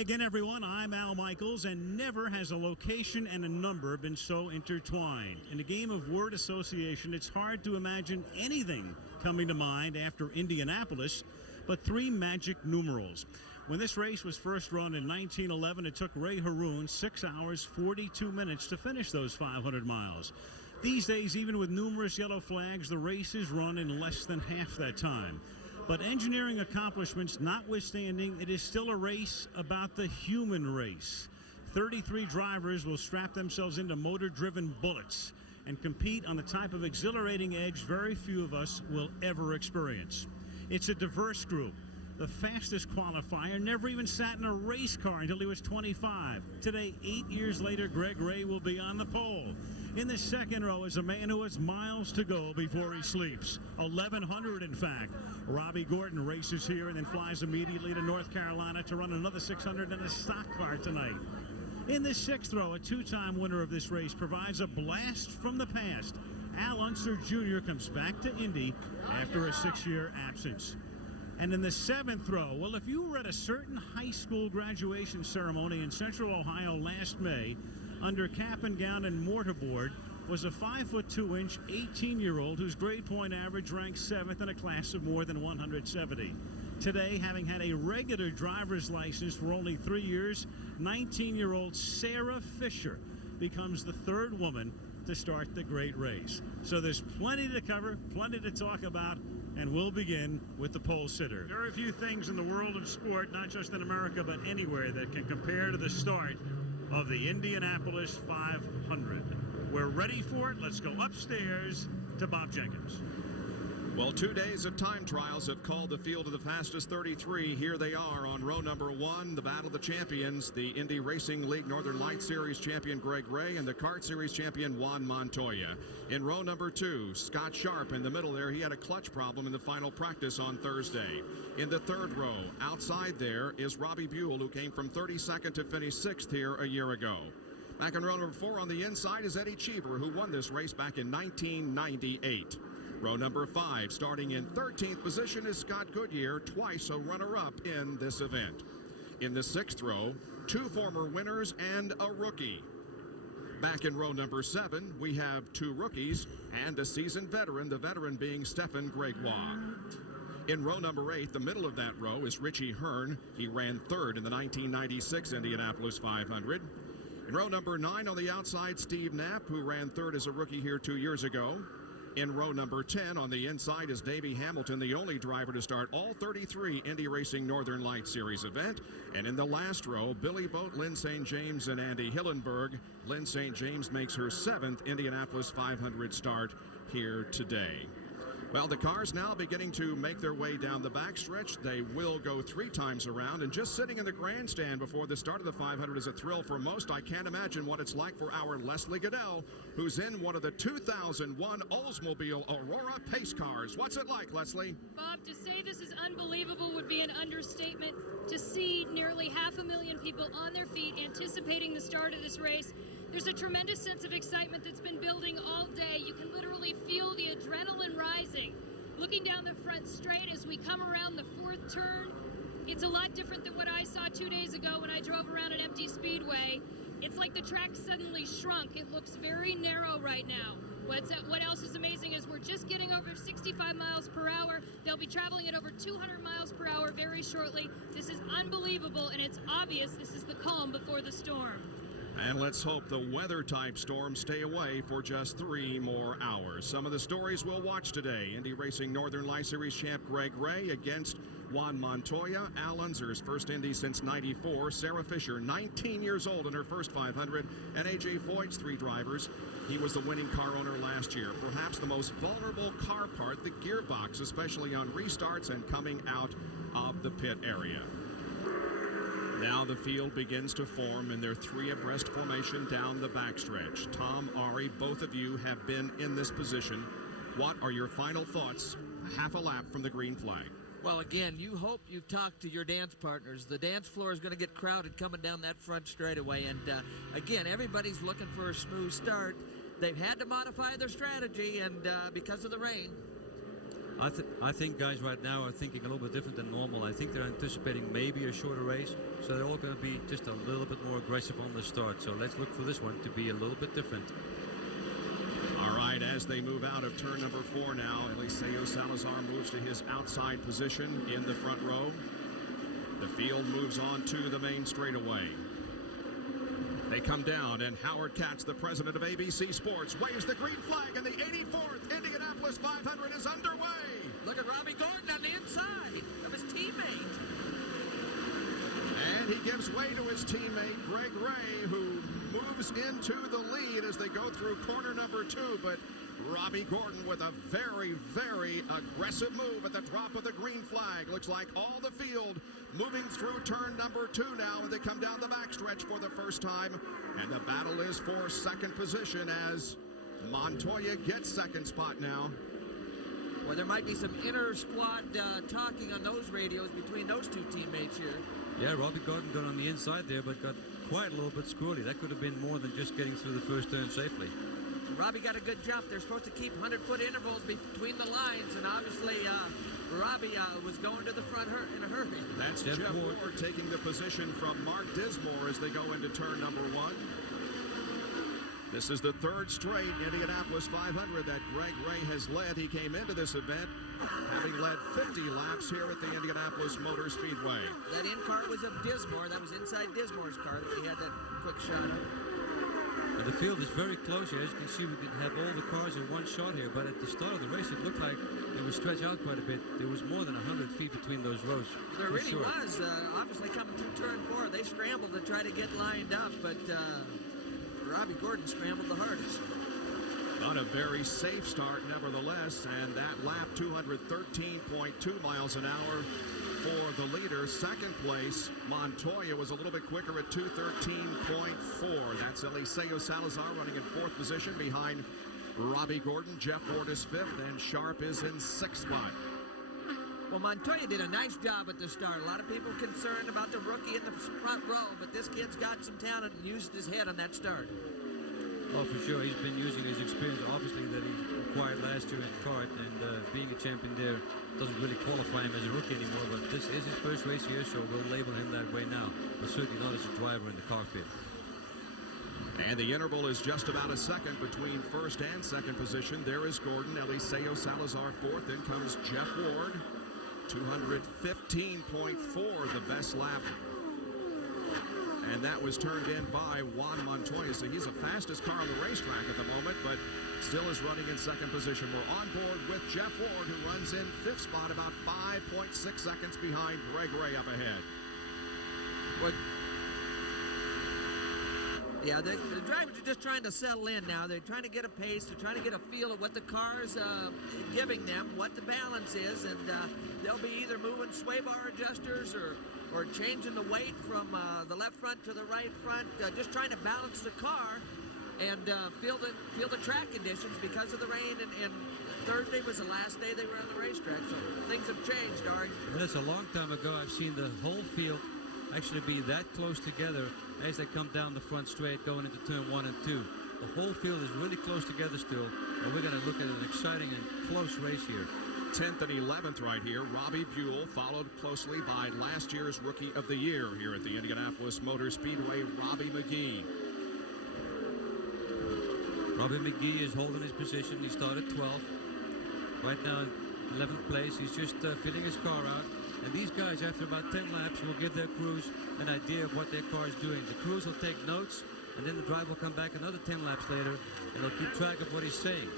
again, everyone. I'm Al Michaels, and never has a location and a number been so intertwined. In a game of word association, it's hard to imagine anything coming to mind after Indianapolis, but three magic numerals. When this race was first run in 1911, it took Ray Haroon 6 hours, 42 minutes to finish those 500 miles. These days, even with numerous yellow flags, the race is run in less than half that time. But engineering accomplishments notwithstanding, it is still a race about the human race. 33 drivers will strap themselves into motor-driven bullets and compete on the type of exhilarating edge very few of us will ever experience. It's a diverse group. The fastest qualifier never even sat in a race car until he was 25. Today, 8 years later, Greg Ray will be on the pole. In the second row is a man who has miles to go before he sleeps. 1,100, in fact. Robbie Gordon races here and then flies immediately to North Carolina to run another 600 in a stock car tonight. In the sixth row, a two-time winner of this race provides a blast from the past. Al Unser Jr. comes back to Indy after a 6-year absence. And in the seventh row, well, if you were at a certain high school graduation ceremony in Central Ohio last May, under cap and gown and mortarboard was a 5'2" 18-year-old whose grade point average ranked 7th in a class of more than 170. Today, having had a regular driver's license for only 3 years, 19-year-old Sarah Fisher becomes the third woman to start the great race. So there's plenty to cover, plenty to talk about, and we'll begin with the pole sitter. There are a few things in the world of sport, not just in America, but anywhere, that can compare to the start of the Indianapolis 500. We're ready for it. Let's go upstairs to Bob Jenkins. Well, 2 days of time trials have called the field of the fastest 33. Here they are on row number 1, the Battle of the Champions, the Indy Racing League Northern Lights Series champion Greg Ray and the Kart Series champion Juan Montoya. In row number 2, Scott Sharp in the middle there. He had a clutch problem in the final practice on Thursday. In the third row, outside there, is Robbie Buell, who came from 32nd to finish 6th here a year ago. Back in row number 4 on the inside is Eddie Cheever, who won this race back in 1998. Row number 5, starting in 13th position, is Scott Goodyear, twice a runner-up in this event. In the 6th row, 2 former winners and a rookie. Back in row number 7, we have 2 rookies and a seasoned veteran, the veteran being Stefan Gregoire. In row number 8, the middle of that row, is Richie Hearn. He ran 3rd in the 1996 Indianapolis 500. In row number 9 on the outside, Steve Knapp, who ran 3rd as a rookie here 2 years ago. In row number 10 on the inside is Davey Hamilton, the only driver to start all 33 Indy Racing Northern Lights Series event. And in the last row, Billy Boat, Lynn St. James, and Andy Hillenberg. Lynn St. James makes her 7th Indianapolis 500 start here today. Well, the cars now beginning to make their way down the backstretch. They will go 3 times around, and just sitting in the grandstand before the start of the 500 is a thrill for most. I can't imagine what it's like for our Leslie Goodell, who's in one of the 2001 Oldsmobile Aurora pace cars. What's it like, Leslie? Bob, to say this is unbelievable would be an understatement. To see nearly 500,000 people on their feet anticipating the start of this race, there's a tremendous sense of excitement that's been building all day. You can literally feel the adrenaline rising. Looking down the front straight as we come around the 4th turn, it's a lot different than what I saw 2 days ago when I drove around an empty speedway. It's like the track suddenly shrunk. It looks very narrow right now. What else is amazing is we're just getting over 65 miles per hour. They'll be traveling at over 200 miles per hour very shortly. This is unbelievable, and it's obvious this is the calm before the storm. And let's hope the weather-type storms stay away for just 3 more hours. Some of the stories we'll watch today. Indy Racing Northern Lights Series champ Greg Ray against Juan Montoya. Al Unser's first Indy since '94. Sarah Fisher, 19 years old in her first 500. And A.J. Foyt's 3 drivers. He was the winning car owner last year. Perhaps the most vulnerable car part, the gearbox, especially on restarts and coming out of the pit area. Now the field begins to form in their 3 abreast formation down the backstretch. Tom, Ari, both of you have been in this position. What are your final thoughts half a lap from the green flag? Well, again, you hope you've talked to your dance partners. The dance floor is going to get crowded coming down that front straightaway. And, again, everybody's looking for a smooth start. They've had to modify their strategy, and because of the rain. I think guys right now are thinking a little bit different than normal. I think they're anticipating maybe a shorter race, so they're all going to be just a little bit more aggressive on the start. So let's look for this one to be a little bit different. All right, as they move out of turn number 4 now, Eliseo Salazar moves to his outside position in the front row. The field moves on to the main straightaway. They come down, and Howard Katz, the president of ABC Sports, waves the green flag, and the 84th Indianapolis 500 is underway. Look at Robbie Gordon on the inside of his teammate. And he gives way to his teammate, Greg Ray, who moves into the lead as they go through corner number 2. But Robbie Gordon with a very, very aggressive move at the drop of the green flag. Looks like all the field moving through turn number 2 now, and they come down the backstretch for the first time. And the battle is for second position as Montoya gets second spot now. Well, there might be some inter-squad talking on those radios between those two teammates here. Yeah, Robbie Gordon got on the inside there, but got quite a little bit squirrely. That could have been more than just getting through the first turn safely. Robbie got a good jump. They're supposed to keep 100-foot intervals between the lines, and obviously Robbie was going to the front in a hurry. That's Jeff Ward taking the position from Mark Dismore as they go into turn number 1. This is the third straight Indianapolis 500 that Greg Ray has led. He came into this event having led 50 laps here at the Indianapolis Motor Speedway. That in car was of Dismore. That was inside Dismore's car that we had that quick shot of. And the field is very close here. As you can see, we can have all the cars in one shot here, but at the start of the race, it looked like it was stretched out quite a bit. There was more than 100 feet between those rows. There really was. Obviously, coming through turn 4, they scrambled to try to get lined up, but Robbie Gordon scrambled the hardest. Not a very safe start, nevertheless, and that lap 213.2 miles an hour for the leader. Second place, Montoya was a little bit quicker at 213.4. That's Eliseo Salazar running in 4th position behind Robbie Gordon. Jeff Ward is 5th, and Sharp is in 6th spot. Well, Montoya did a nice job at the start. A lot of people concerned about the rookie in the front row, but this kid's got some talent and used his head on that start. Oh, for sure. He's been using his experience, obviously, that he acquired last year in kart, and being a champion there doesn't really qualify him as a rookie anymore, but this is his first race here, so we'll label him that way now, but certainly not as a driver in the cockpit. And the interval is just about a second between first and second position. There is Gordon, Eliseo Salazar 4th, then comes Jeff Ward, 215.4, the best lap. And that was turned in by Juan Montoya. So he's the fastest car on the racetrack at the moment, but still is running in second position. We're on board with Jeff Ward, who runs in 5th spot, about 5.6 seconds behind Greg Ray up ahead. Yeah, the drivers are just trying to settle in now. They're trying to get a pace. They're trying to get a feel of what the car's giving them, what the balance is, and they'll be either moving sway bar adjusters or changing the weight from the left front to the right front, just trying to balance the car and feel the track conditions because of the rain. And Thursday was the last day they were on the racetrack, so things have changed, Ari. Well, that's a long time ago. I've seen the whole field actually be that close together as they come down the front straight going into turn 1 and 2. The whole field is really close together still, and we're going to look at an exciting and close race here. 10th and 11th right here. Robbie Buell, followed closely by last year's Rookie of the Year here at the Indianapolis Motor Speedway, Robbie McGee. Robbie McGee is holding his position. He started 12th. Right now in 11th place. He's just filling his car out. And these guys, after about 10 laps, will give their crews an idea of what their car is doing. The crews will take notes, and then the driver will come back another 10 laps later, and they'll keep track of what he's saying.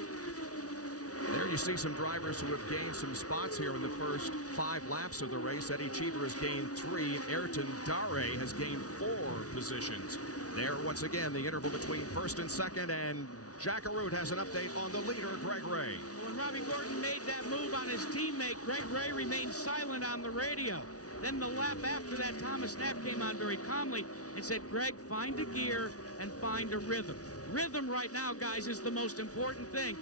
There you see some drivers who have gained some spots here in the first 5 laps of the race. Eddie Cheever has gained 3. Ayrton Dare has gained 4 positions. There, once again, the interval between first and second, and Jack Arute has an update on the leader, Greg Ray. When Robbie Gordon made that move on his teammate, Greg Ray remained silent on the radio. Then the lap after that, Thomas Knapp came on very calmly and said, Greg, find a gear and find a rhythm. Rhythm right now, guys, is the most important thing.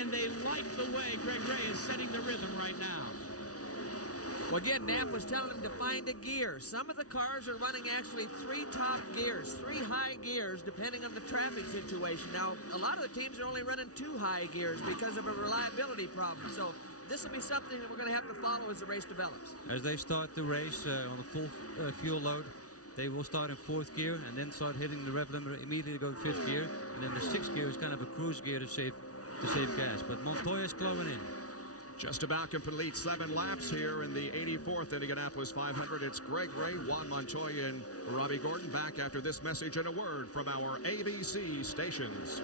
And they like the way Greg Ray is setting the rhythm right now. Well, again, Knapp was telling him to find a gear. Some of the cars are running actually 3 top gears, 3 high gears, depending on the traffic situation. Now, a lot of the teams are only running 2 high gears because of a reliability problem. So this will be something that we're going to have to follow as the race develops. As they start the race on a full fuel load, they will start in 4th gear and then start hitting the rev limiter, immediately go to 5th gear, and then the 6th gear is kind of a cruise gear to save gas. But Montoya's clawing in. Just about complete 7 laps here in the 84th Indianapolis 500. It's Greg Ray, Juan Montoya, and Robbie Gordon back after this message and a word from our ABC stations.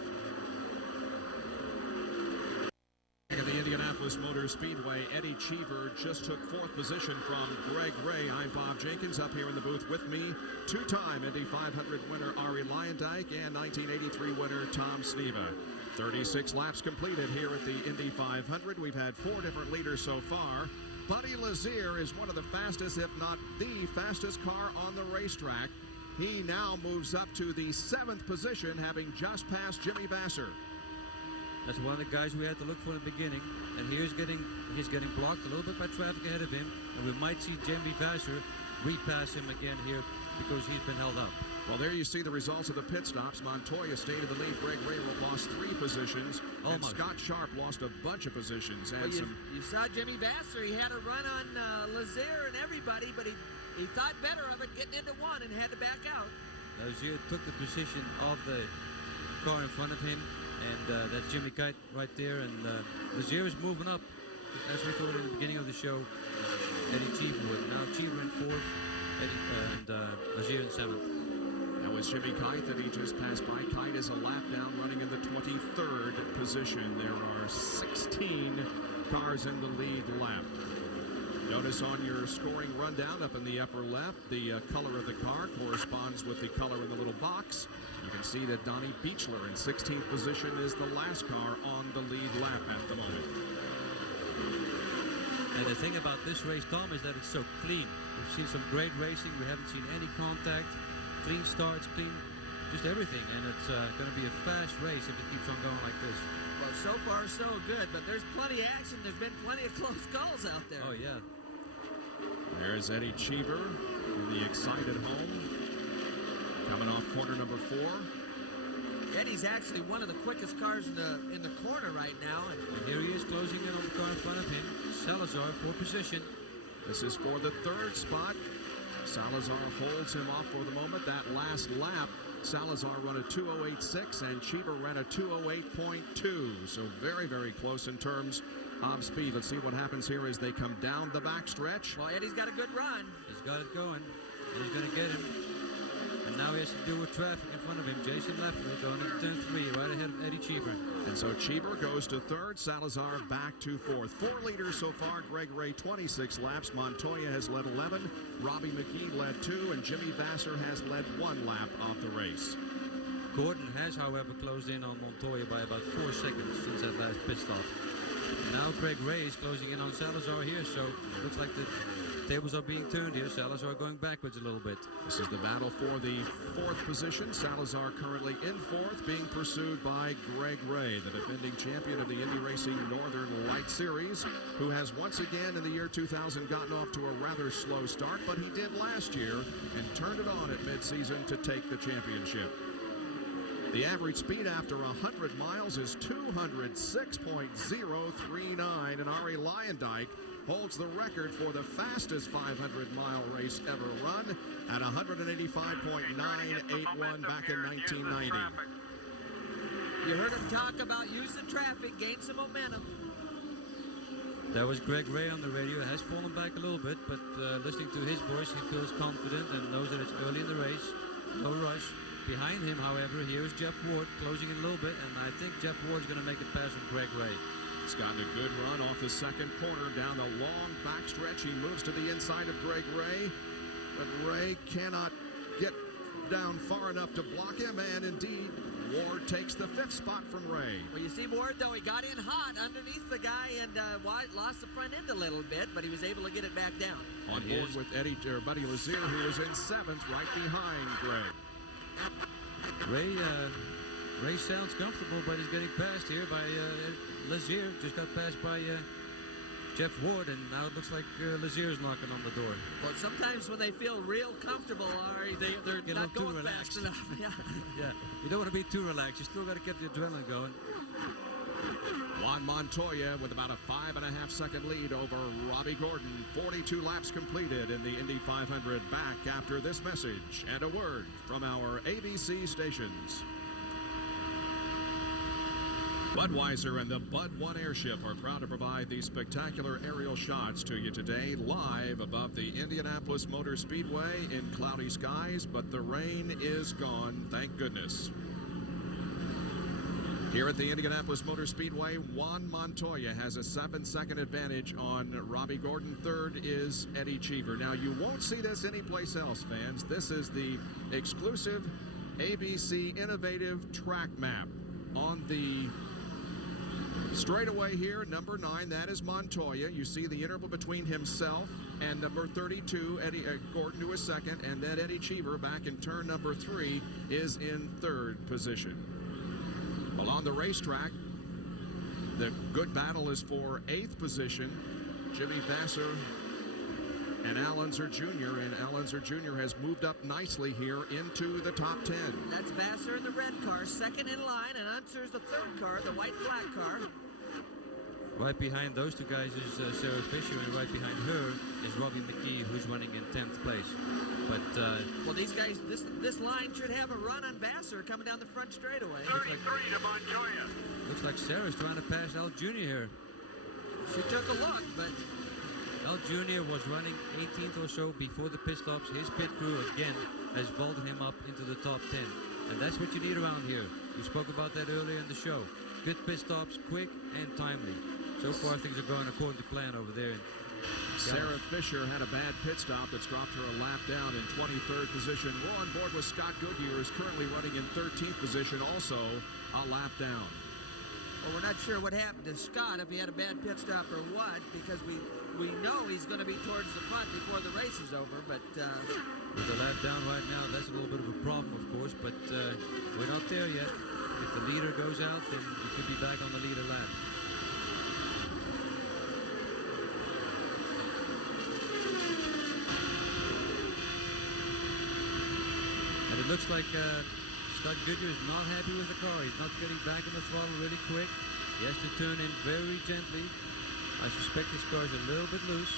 At the Indianapolis Motor Speedway, Eddie Cheever just took 4th position from Greg Ray. I'm Bob Jenkins. Up here in the booth with me, 2-time Indy 500 winner Arie Luyendyk and 1983 winner Tom Sneva. 36 laps completed here at the Indy 500. We've had 4 different leaders so far. Buddy Lazier is one of the fastest, if not the fastest car on the racetrack. He now moves up to the 7th position, having just passed Jimmy Vasser. That's one of the guys we had to look for in the beginning, and he's getting blocked a little bit by traffic ahead of him, and we might see Jimmy Vasser repass him again here because he's been held up. Well, there you see the results of the pit stops. Montoya stayed in the lead. Greg Ray lost 3 positions. And Scott Sharp lost a bunch of positions. And well, you saw Jimmy Vasser. He had a run on Lazier and everybody, but he thought better of it getting into 1 and had to back out. Lazier took the position of the car in front of him, and that's Jimmy Kite right there. And Lazier is moving up, as we thought in the beginning of the show. Eddie Cheever would. Now Cheever in 4th, and Lazier in 7th. That was Jimmy Kite that he just passed by. Kite is a lap down, running in the 23rd position. There are 16 cars in the lead lap. Notice on your scoring rundown up in the upper left, the color of the car corresponds with the color in the little box. You can see that Donnie Beechler in 16th position is the last car on the lead lap at the moment. And the thing about this race, Tom, is that it's so clean. We've seen some great racing. We haven't seen any contact. Clean starts, clean, just everything. And it's going to be a fast race if it keeps on going like this. Well, so far so good, but there's plenty of action. There's been plenty of close calls out there. Oh, yeah. There's Eddie Cheever in the excited home. Coming off corner number 4. Eddie's actually one of the quickest cars in the corner right now. And here he is closing in on the car in front of him. Salazar for position. This is for the 3rd spot. Salazar holds him off for the moment. That last lap, Salazar ran a 2:08.6 and Cheever ran a 2:08.2. So very, very close in terms of speed. Let's see what happens here as they come down the backstretch. Well, Eddie's got a good run. He's got it going, and he's going to get him. And now he has to deal with traffic in front of him. Jason Leffler going into turn 3, right ahead of Eddie Cheever. And so Cheever goes to 3rd, Salazar back to 4th. 4 leaders so far. Greg Ray 26 laps. Montoya has led 11. Robbie McGee led 2, and Jimmy Vasser has led 1 lap of the race. Gordon has, however, closed in on Montoya by about 4 seconds since that last pit stop. Now Greg Ray is closing in on Salazar here, so it looks like the tables are being turned here. Salazar going backwards a little bit. This is the battle for the 4th position. Salazar currently in 4th, being pursued by Greg Ray, the defending champion of the Indy Racing Northern Light Series, who has once again in the year 2000 gotten off to a rather slow start, but he did last year and turned it on at midseason to take the championship. The average speed after 100 miles is 206.039, and Arie Luyendyk holds the record for the fastest 500-mile race ever run at 185.981 back in 1990. You heard him talk about use the traffic, gain some momentum. That was Greg Ray on the radio. It has fallen back a little bit, but listening to his voice, he feels confident and knows that it's early in the race. No rush. Behind him, however, here is Jeff Ward closing in a little bit, and I think Jeff Ward's going to make it past Greg Ray. He's gotten a good run off the 2nd corner down the long backstretch. He moves to the inside of Greg Ray, but Ray cannot get down far enough to block him, and indeed, Ward takes the 5th spot from Ray. Well, you see Ward, though, he got in hot underneath the guy and lost the front end a little bit, but he was able to get it back down. On board with Buddy Lazier, who is in 7th, right behind Greg. Ray sounds comfortable, but he's getting passed here by Lazier. Just got passed by Jeff Ward, and now it looks like Lazier's knocking on the door. Well, sometimes when they feel real comfortable, they're not going fast enough. Yeah, you don't want to be too relaxed. You still got to get the adrenaline going. Juan Montoya with about a 5.5-second lead over Robbie Gordon. 42 laps completed in the Indy 500. Back after this message and a word from our ABC stations. Budweiser and the Bud One Airship are proud to provide these spectacular aerial shots to you today, live above the Indianapolis Motor Speedway in cloudy skies, but the rain is gone, thank goodness. Here at the Indianapolis Motor Speedway, Juan Montoya has a 7-second advantage on Robbie Gordon. Third is Eddie Cheever. Now, you won't see this anyplace else, fans. This is the exclusive ABC Innovative Track Map on the straightaway here, number 9, that is Montoya. You see the interval between himself and number 32, Eddie Gordon, to his second, and then Eddie Cheever back in turn number 3 is in third position. Well, on the racetrack, the good battle is for 8th position. Jimmy Vasser and Al Unser Jr. And Al Unser Jr. has moved up nicely here into the top 10. That's Vasser in the red car, second in line, and Unser's the third car, the white flag car. Right behind those two guys is Sarah Fisher, and right behind her is Robbie McGee, who's running in 10th place. But well, these guys, this line should have a run on Vasser coming down the front straightaway. 33 to Montoya. Looks like Sarah's trying to pass Al Jr. here. She took a look, but Al Jr. was running 18th or so before the pit stops. His pit crew, again, has vaulted him up into the top 10. And that's what you need around here. We spoke about that earlier in the show. Good pit stops, quick and timely. So far, things are going according to plan over there. Sarah Fisher had a bad pit stop that's dropped her a lap down in 23rd position. We're on board with Scott Goodyear, is currently running in 13th position, also a lap down. well, we're not sure what happened to Scott, if he had a bad pit stop or what, because we know he's going to be towards the front before the race is over, but with the lap down right now, that's a little bit of a problem, of course, but we're not there yet. If the leader goes out, then we could be back on the leader lap. And it looks like Scott Goodyear is not happy with the car. He's not getting back on the throttle really quick. He has to turn in very gently. I suspect his car is a little bit loose.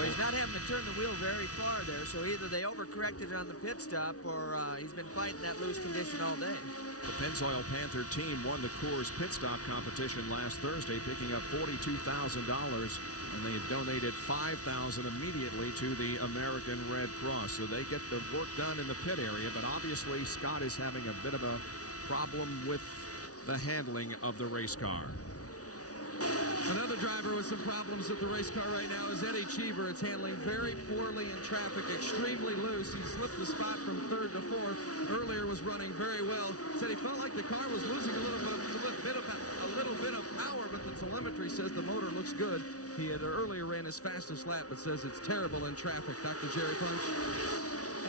well, he's not having to turn the wheel very far there, so either they overcorrected it on the pit stop or he's been fighting that loose condition all day. The Pennzoil Panther team won the Coors Pit Stop competition last Thursday, picking up $42,000, and they donated $5,000 immediately to the American Red Cross. So they get the work done in the pit area, but obviously Scott is having a bit of a problem with the handling of the race car. Another driver with some problems with the race car right now is Eddie Cheever. It's handling very poorly in traffic, extremely loose. He slipped the spot from third to fourth. Earlier was running very well. Said he felt like the car was losing a little bit of power, but the telemetry says the motor looks good. He had earlier ran his fastest lap, but says it's terrible in traffic. Dr. Jerry Punch.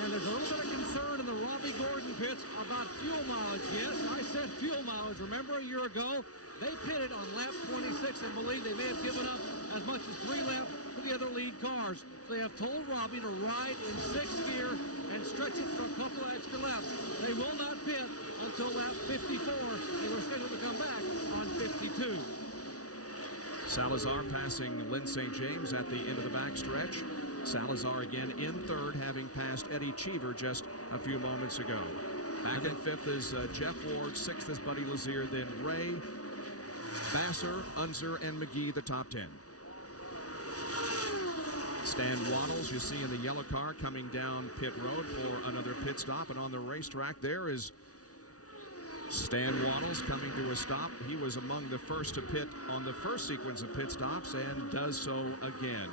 And there's a little bit of concern in the Robbie Gordon pits about fuel mileage. Yes, I said fuel mileage. Remember a year ago, they pitted on lap 26 and believe they may have given up as much as 3 laps to the other lead cars. So they have told Robbie to ride in 6th gear and stretch it for a couple of extra laps. They will not pit until lap 54. They were scheduled to come back on 52. Salazar passing Lynn St. James at the end of the backstretch. Salazar again in third, having passed Eddie Cheever just a few moments ago. Back in 5th is Jeff Ward, 6th is Buddy Lazier, then Ray, Vasser, Unser, and McGee, the top 10. Stan Waddles, you see in the yellow car coming down pit road for another pit stop. And on the racetrack, there is Stan Waddles coming to a stop. He was among the first to pit on the first sequence of pit stops and does so again.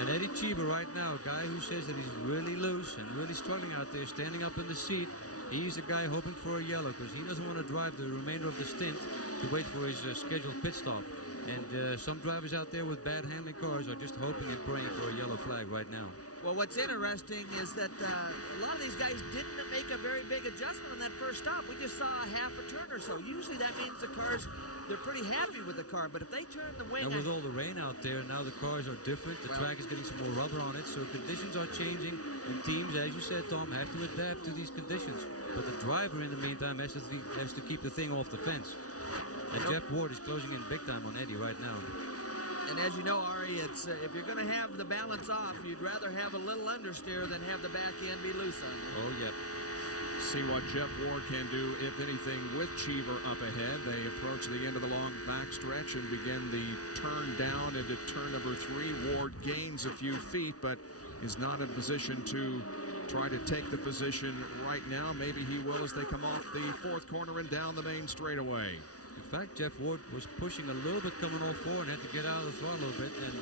And Eddie Cheever right now, a guy who says that he's really loose and really struggling out there, standing up in the seat. He's a guy hoping for a yellow because he doesn't want to drive the remainder of the stint to wait for his scheduled pit stop. And some drivers out there with bad handling cars are just hoping and praying for a yellow flag right now. Well, what's interesting is that a lot of these guys didn't make a very big adjustment on that first stop. We just saw a half a turn or so. Usually that means the car's they're pretty happy with the car. But if they turn the wing, And with all the rain out there, now the cars are different. The track is getting some more rubber on it, so conditions are changing. And teams, as you said, Tom, have to adapt to these conditions. But the driver, in the meantime, has to keep the thing off the fence. And Jeff Ward is closing in big time on Eddie right now. And as you know, Ari, it's if you're going to have the balance off, you'd rather have a little understeer than have the back end be loose on you. Oh, yep. See what Jeff Ward can do, if anything, with Cheever up ahead. They approach the end of the long backstretch and begin the turn down into turn number 3. Ward gains a few feet, but is not in position to try to take the position right now. Maybe he will as they come off the 4th corner and down the main straightaway. In fact, Jeff Ward was pushing a little bit coming off 4 and had to get out of the throttle a little bit and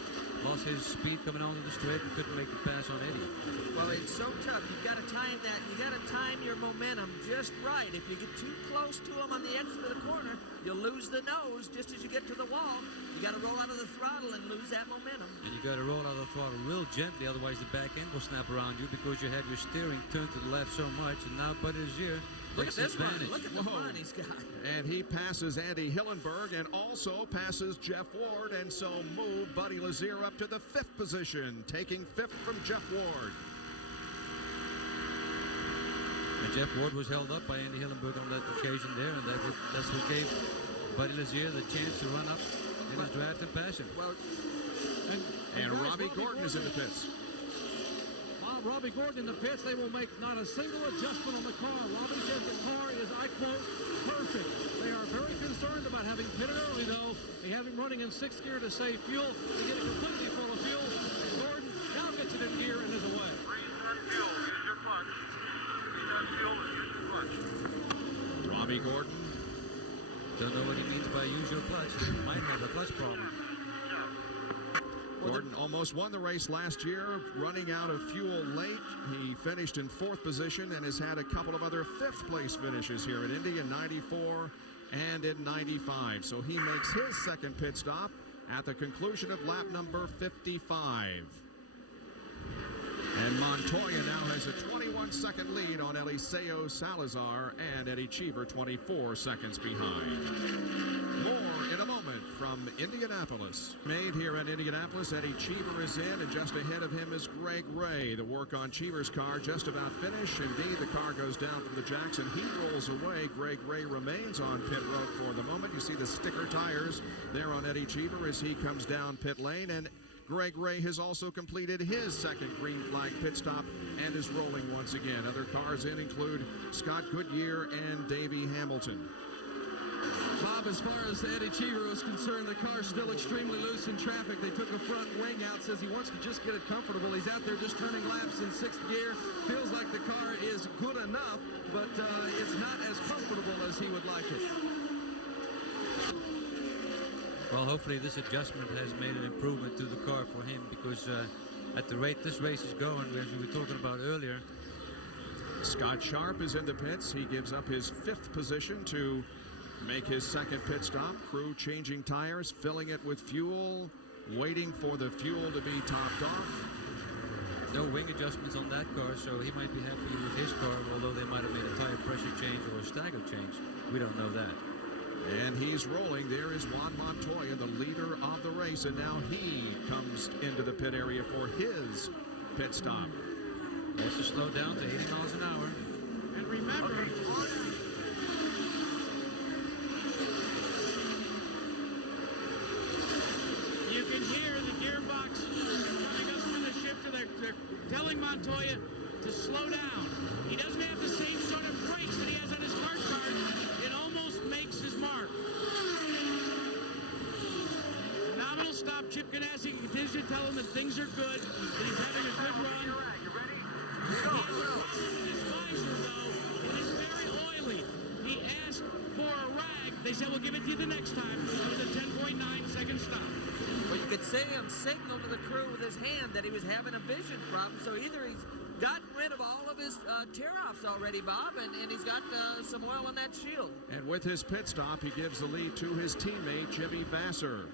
lost his speed coming onto the straight and couldn't make the pass on Eddie. Well, it's so tough. You've got to time that. You got to time your momentum just right. If you get too close to him on the exit of the corner, you'll lose the nose just as you get to the wall. You got to roll out of the throttle and lose that momentum. And you got to roll out of the throttle real gently, otherwise the back end will snap around you because you have your steering turned to the left so much. And now Buddy Lazier Look at this run. advantage. Look at the run he's got. And he passes Andy Hillenberg and also passes Jeff Ward, and so move Buddy Lazier up to the 5th position, taking 5th from Jeff Ward. And Jeff Ward was held up by Andy Hillenberg on that occasion there, and that's what gave Buddy Lazier the chance to run up in his draft and pass him. Well, And Robbie Gordon is in the pits. Robbie Gordon in the pits. They will make not a single adjustment on the car. Robbie says the car is, I quote, perfect. They are very concerned about having pitted early, though. They have him running in 6th gear to save fuel. They get it completely full of fuel. And Gordon now gets it in gear and is away. Freeze on fuel. Use your clutch. Freeze on fuel and use your clutch. Robbie Gordon. Don't know what he means by use your clutch. He might have a clutch problem. Gordon almost won the race last year, running out of fuel late. He finished in 4th position and has had a couple of other 5th place finishes here at Indy in 94 and in 95. So he makes his 2nd pit stop at the conclusion of lap number 55. And Montoya now has a 21-second lead on Eliseo Salazar, and Eddie Cheever 24 seconds behind. More in a moment from Indianapolis. Made here at Indianapolis, Eddie Cheever is in, and just ahead of him is Greg Ray. The work on Cheever's car just about finished. Indeed, the car goes down from the jacks, and he rolls away. Greg Ray remains on pit road for the moment. You see the sticker tires there on Eddie Cheever as he comes down pit lane, and Greg Ray has also completed his 2nd green flag pit stop and is rolling once again. Other cars in include Scott Goodyear and Davey Hamilton. Bob, as far as Eddie Cheever was concerned, the car's still extremely loose in traffic. They took a front wing out, says he wants to just get it comfortable. He's out there just turning laps in 6th gear. Feels like the car is good enough, but it's not as comfortable as he would like it. Well, hopefully this adjustment has made an improvement to the car for him because at the rate this race is going, as we were talking about earlier. Scott Sharp is in the pits. He gives up his 5th position to make his 2nd pit stop. Crew changing tires, filling it with fuel, waiting for the fuel to be topped off. No wing adjustments on that car, so he might be happy with his car, although they might have made a tire pressure change or a stagger change. We don't know that. And he's rolling. There is Juan Montoya, the leader of the race, and now he comes into the pit area for his pit stop. He has to slow down to 80 miles an hour. And remember, you can hear the gearbox coming up from the shifter. They're telling Montoya to slow down. He doesn't have the same sort of brakes that he has on his kart cars. It almost makes his mark. Nominal stop. Chip Ganassi continues to tell him that things are good, that he's having a good run. You ready? He has a problem with his visor, though. It is very oily. He asked for a rag. They said, we'll give it to you the next time. It was a 10.9-second stop. Well, you could say him signal to the crew with his hand that he was having a vision problem. So either he's gotten rid of all of his tear-offs already, Bob, and he's got some oil in that shield. And with his pit stop, he gives the lead to his teammate, Jimmy Vasser.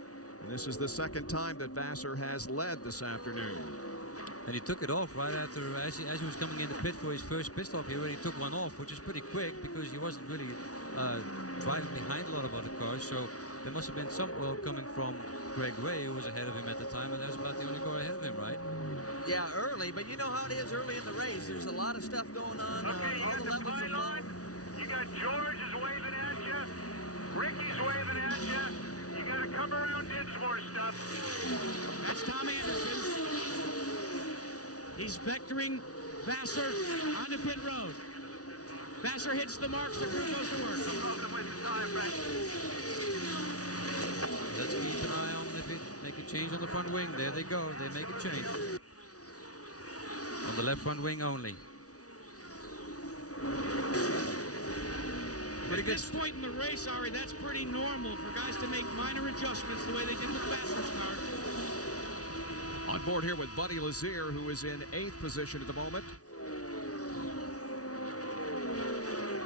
And this is the 2nd time that Vasser has led this afternoon. And he took it off right after, as he was coming in the pit for his first pit stop, he already took one off, which is pretty quick because he wasn't really driving behind a lot of other cars. So there must have been some oil coming from Greg Ray, who was ahead of him at the time, and that was about the only car ahead of him, right? Yeah, early, but you know how it is early in the race. There's a lot of stuff going on. Okay, you all got the the levels are pylon. full. You got George is waving at you. Ricky's waving at you. You got to come around Dinsmore stuff. That's Tom Anderson. He's vectoring Vassar onto pit road. Vassar hits the marks, the crew goes to work. Let's keep an eye on if it make a change on the front wing. There they go. They make a change. On the left front wing only. At this point in the race, Ari, that's pretty normal for guys to make minor adjustments the way they did with Vassar's car. On board here with Buddy Lazier, who is in 8th position at the moment.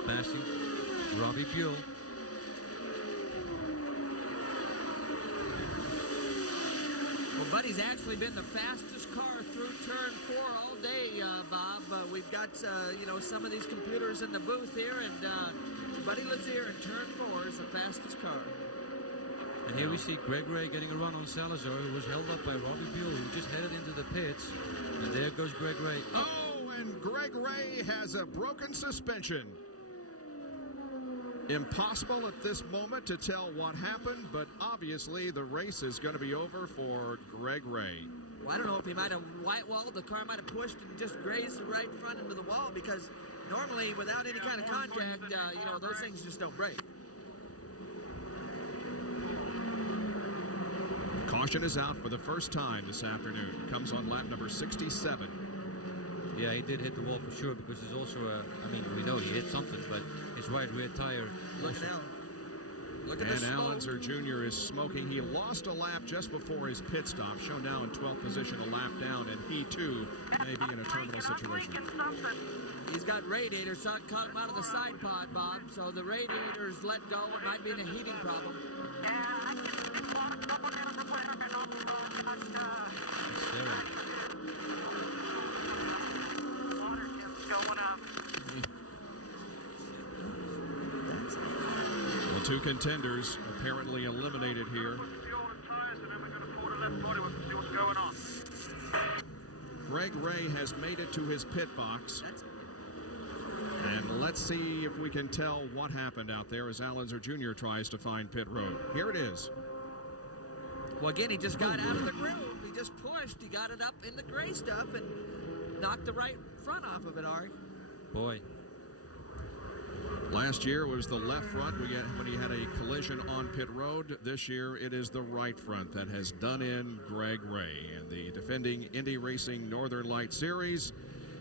Passing Robbie Buell. Well, Buddy's actually been the fastest car through turn 4 all day, Bob. We've got, you know, some of these computers in the booth here, and Buddy Lazier in turn 4 is the fastest car. And here we see Greg Ray getting a run on Salazar, who was held up by Robbie Buell, who just headed into the pits. And there goes Greg Ray. Oh, and Greg Ray has a broken suspension. Impossible at this moment to tell what happened, but obviously the race is going to be over for Greg Ray. Well, I don't know if he might have white-walled, the car might have pushed and just grazed the right front into the wall, because normally without any kind of contact, you know, those things just don't break. Caution is out for the first time this afternoon. Comes on lap number 67. Yeah, he did hit the wall for sure, because there's also a, I mean, we know he hit something, but his right rear tire. Look at Al. Look at And the Alan smoke. Jr. is smoking. He lost a lap just before his pit stop, shown now in 12th position, a lap down, and he too may be in a terminal situation. He's got radiators, so it caught him out of the side pod, Bob. So the radiators let go. It might be a heating problem. Well, two contenders apparently eliminated here. Greg Ray has made it to his pit box. And let's see if we can tell what happened out there as Allenzer Jr. tries to find pit road. Here it is. Well, again, he just got out of the groove. He just pushed. He got it up in the gray stuff and knocked the right front off of it, Ari. Boy. Last year was the left front when he had a collision on pit road. This year it is the right front that has done in Greg Ray. And the defending Indy Racing Northern Light Series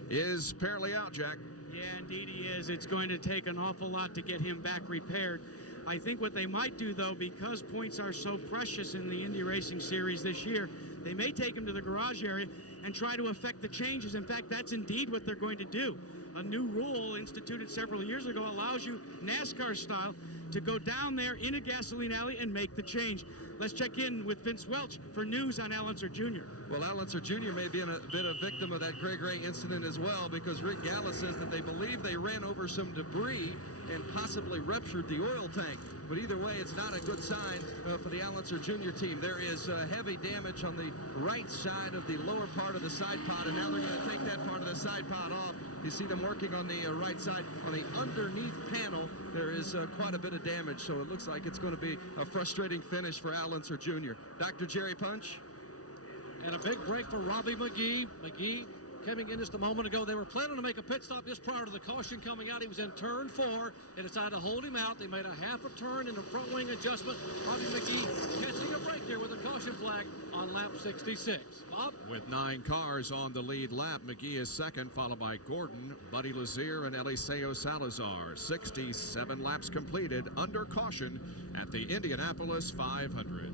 is apparently out, Jack. Yeah, indeed he is. It's going to take an awful lot to get him back repaired. I think what they might do, though, because points are so precious in the Indy Racing Series this year, they may take him to the garage area and try to affect the changes. In fact, that's indeed what they're going to do. A new rule instituted several years ago allows you, NASCAR style, to go down there in a gasoline alley and make the change. Let's check in with Vince Welch for news on Allenzer Jr. Well, Allenzer Jr. may be a bit a victim of that Greg Ray incident as well, because Rick Gallus says that they believe they ran over some debris and possibly ruptured the oil tank. But either way, it's not a good sign for the Allenzer Jr. team. There is heavy damage on the right side of the lower part of the side pod, and now they're going to take that part of the side pod off. You see them working on the right side. On the underneath panel, there is quite a bit of damage, so it looks like it's going to be a frustrating finish for Allenzer Jr. Dr. Jerry Punch. And a big break for Robbie McGee. McGee coming in just a moment ago. They were planning to make a pit stop just prior to the caution coming out. He was in turn 4. They decided to hold him out. They made a half a turn in the front wing adjustment. Robbie McGee catching a break there with a caution flag on lap 66. Bob? With 9 cars on the lead lap, McGee is second, followed by Gordon, Buddy Lazier, and Eliseo Salazar. 67 laps completed under caution at the Indianapolis 500.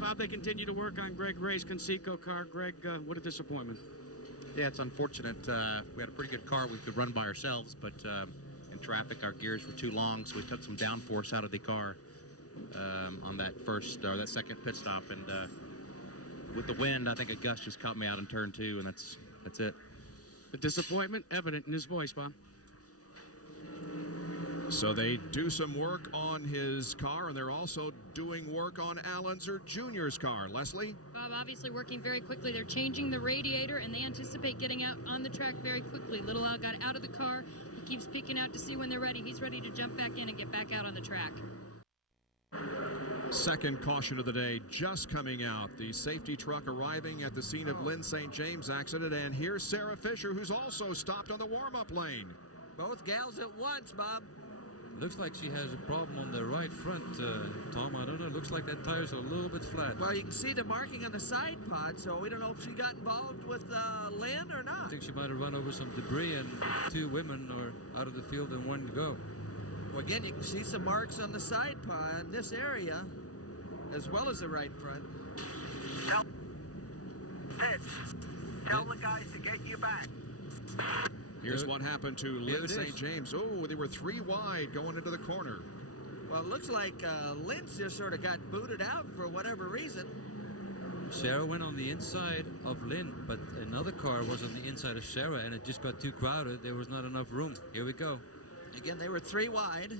Bob, they continue to work on Greg Ray's Conseco car. Greg, what a disappointment. Yeah, it's unfortunate. We had a pretty good car we could run by ourselves, but in traffic, our gears were too long, so we took some downforce out of the car on that second pit stop. And with the wind, I think a gust just caught me out in turn 2, and that's it. The disappointment evident in his voice, Bob. So they do some work on his car, and they're also doing work on Allenzer Jr.'s car. Leslie? Bob, obviously working very quickly. They're changing the radiator, and they anticipate getting out on the track very quickly. Little Al got out of the car. He keeps peeking out to see when they're ready. He's ready to jump back in and get back out on the track. Second caution of the day just coming out. The safety truck arriving at the scene of Lynn St. James accident. And here's Sarah Fisher, who's also stopped on the warm-up lane. Both gals at once, Bob. Looks like she has a problem on the right front, Tom. I don't know. Looks like that tire's a little bit flat. Well, you can see the marking on the side pod, so we don't know if she got involved with Lynn or I not. think she might have run over some debris, and 2 women are out of the field and 1 to go. Well, again, you can see some marks on the side pod in this area, as well as the right front. Tell the guys to get you back. Here's what happened to There Lynn it St. is. James. Oh, they were 3 wide going into the corner. Well, it looks like Lynn just sort of got booted out for whatever reason. Sarah went on the inside of Lynn, but another car was on the inside of Sarah, and it just got too crowded. There was not enough room. Here we go. Again, they were 3 wide.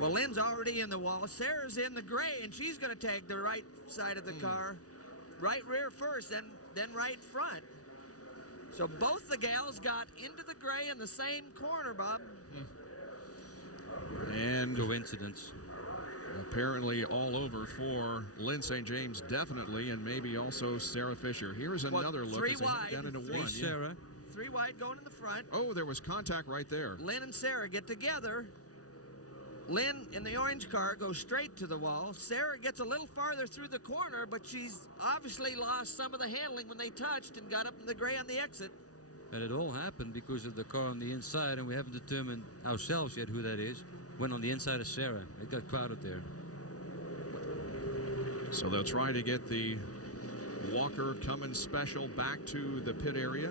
Well, Lynn's already in the wall. Sarah's in the gray, and she's going to take the right side of the car. Right rear first, then right front. So both the gals got into the gray in the same corner, Bob. And Coincidence. apparently all over for Lynn St. James, definitely, and maybe also Sarah Fisher. Here's another look 3 as they head wide. down into Hey, one. Yeah. Sarah. 3 wide going in the front. Oh, there was contact right there. Lynn and Sarah get together. Lynn in the orange car goes straight to the wall. Sarah gets a little farther through the corner, but she's obviously lost some of the handling when they touched and got up in the gray on the exit. And it all happened because of the car on the inside, and we haven't determined ourselves yet who that is. Went on the inside of Sarah. It got crowded there. So they'll try to get the Walker Cummins special back to the pit area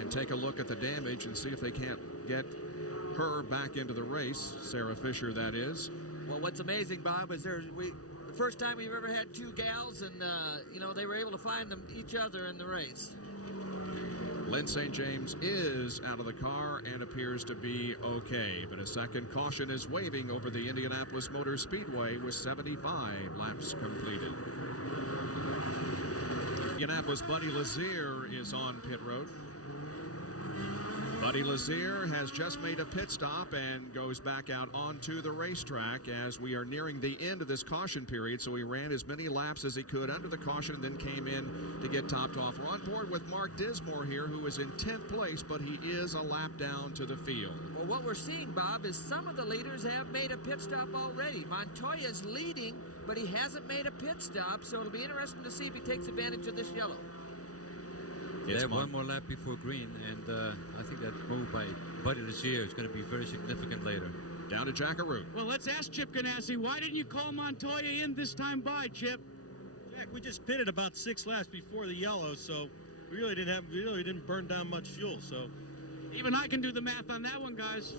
and take a look at the damage and see if they can't get her back into the race. Sarah Fisher, that is. Well, what's amazing, Bob, is the first time we've ever had 2 gals, and they were able to find them each other in the race. Lynn St. James is out of the car and appears to be okay, but a second caution is waving over the Indianapolis Motor Speedway with 75 laps completed. Indianapolis Buddy Lazier is on pit road. Buddy Lazier has just made a pit stop and goes back out onto the racetrack as we are nearing the end of this caution period. So he ran as many laps as he could under the caution and then came in to get topped off. We're on board with Mark Dismore here, who is in 10th place, but he is a lap down to the field. Well, what we're seeing, Bob, is some of the leaders have made a pit stop already. Montoya's leading, but he hasn't made a pit stop, so it'll be interesting to see if he takes advantage of this yellow. They have 1 more lap before green, and I think that move by Buddy Lazier is going to be very significant later. Down to Jackaroo. Well, let's ask Chip Ganassi, why didn't you call Montoya in this time by, Chip? Jack, we just pitted about 6 laps before the yellow, so we really didn't burn down much fuel. So Even I can do the math on that one, guys.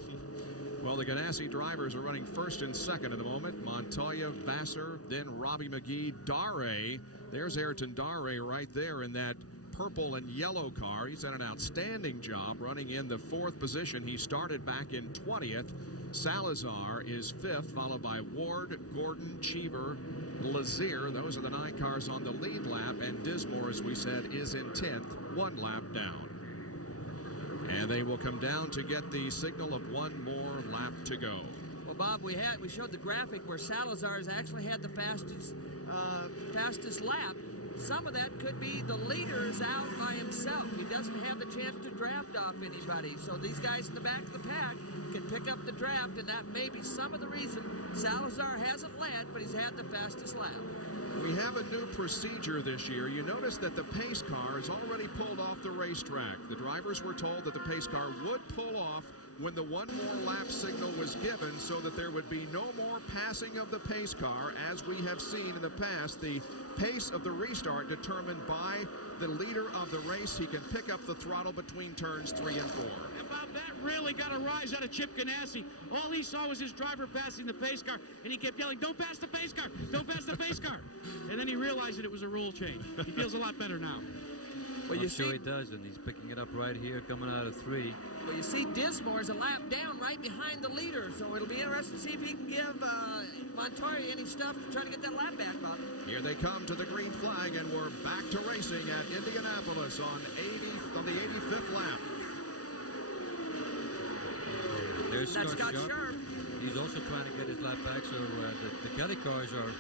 Well, the Ganassi drivers are running first and second at the moment. Montoya, Vassar, then Robbie McGee, Dare. There's Ayrton Dare right there in that purple and yellow car. He's done an outstanding job running in the 4th position. He started back in 20th. Salazar is 5th, followed by Ward, Gordon, Cheever, Lazier. Those are the 9 cars on the lead lap, and Dismore, as we said, is in 10th, 1 lap down. And they will come down to get the signal of 1 more lap to go. Well, Bob, we showed the graphic where Salazar's actually had the fastest lap. Some of that could be the leader is out by himself. He doesn't have the chance to draft off anybody. So these guys in the back of the pack can pick up the draft, and that may be some of the reason Salazar hasn't led, but he's had the fastest lap. We have a new procedure this year. You notice that the pace car is already pulled off the racetrack. The drivers were told that the pace car would pull off when the 1 more lap signal was given, so that there would be no more passing of the pace car. As we have seen in the past, the pace of the restart determined by the leader of the race. He can pick up the throttle between turns 3 and 4. And Bob, that really got a rise out of Chip Ganassi. All he saw was his driver passing the pace car, and he kept yelling, "Don't pass the pace car! Don't pass the pace car!" And then he realized that it was a rule change. He feels a lot better now. Well, I'm you sure see, he does, and he's picking it up right here, coming out of 3. well, you see, Dismore's a lap down right behind the leader, so it'll be interesting to see if he can give Montoya any stuff to try to get that lap back, Bob. Here they come to the green flag, and we're back to racing at Indianapolis on the 85th lap. There's That's Scott Scott Sharp. He's also trying to get his lap back, so the Kelly cars are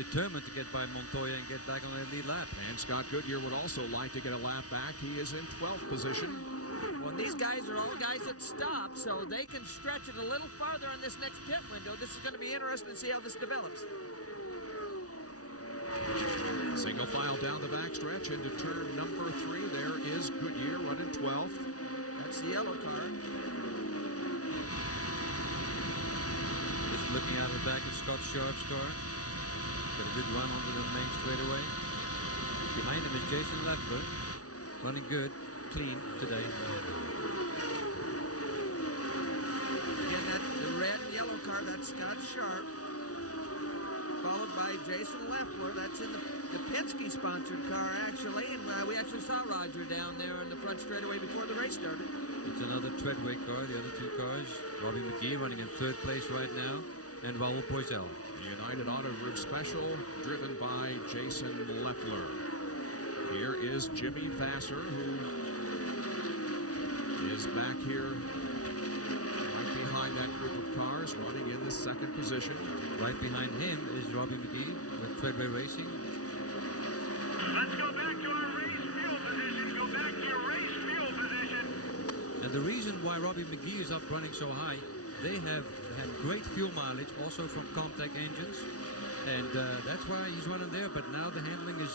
determined to get by Montoya and get back on the lead lap. And Scott Goodyear would also like to get a lap back. He is in 12th position. Well, these guys are all guys that stop, so they can stretch it a little farther on this next pit window. This is going to be interesting to see how this develops. Single file down the backstretch into turn number 3. There is Goodyear running 12th. That's the yellow car. Just looking out of the back of Scott Sharp's car. Got a good run onto the main straightaway. Behind him is Jason Leffler. Running good, clean today. Again, the red and yellow car, that's Scott Sharp. Followed by Jason Leffler. That's in the Penske-sponsored car, actually. And we actually saw Roger down there in the front straightaway before the race started. It's another Treadway car, the other 2 cars. Robbie McGee running in 3rd place right now, and Raul Poisel. United Auto Group Special, driven by Jason Leffler. Here is Jimmy Vasser, who is back here right behind that group of cars, running in the 2nd position. Right behind him is Robbie McGee with Treadway Racing. Let's go back to our race field position. Go back to your race field position. And the reason why Robbie McGee is up running so high, they have had great fuel mileage, also from Comtech engines, and that's why he's running there. But now the handling is,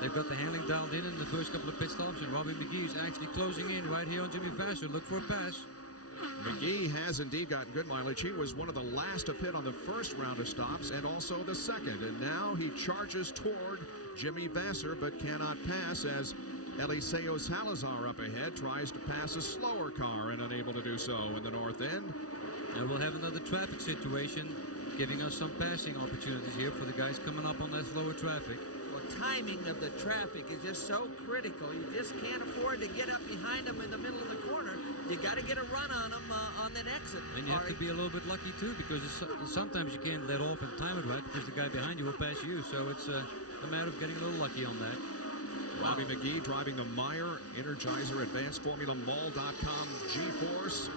they've got the handling dialed in the first couple of pit stops, and Robbie McGee is actually closing in right here on Jimmy Vasser. Look for a pass. McGee has indeed gotten good mileage. He was one of the last to pit on the first round of stops and also the second. And now he charges toward Jimmy Vasser, but cannot pass as Eliseo Salazar up ahead tries to pass a slower car and unable to do so in the north end. And we'll have another traffic situation, giving us some passing opportunities here for the guys coming up on that slower traffic. Well, timing of the traffic is just so critical. You just can't afford to get up behind them in the middle of the corner. You got to get a run on them on that exit. And you have to be a little bit lucky too, because sometimes you can't let off and time it right, because the guy behind you will pass you. So it's a matter of getting a little lucky on that. Robbie McGee driving the Meyer Energizer Advanced Formula Mall.com G-Force.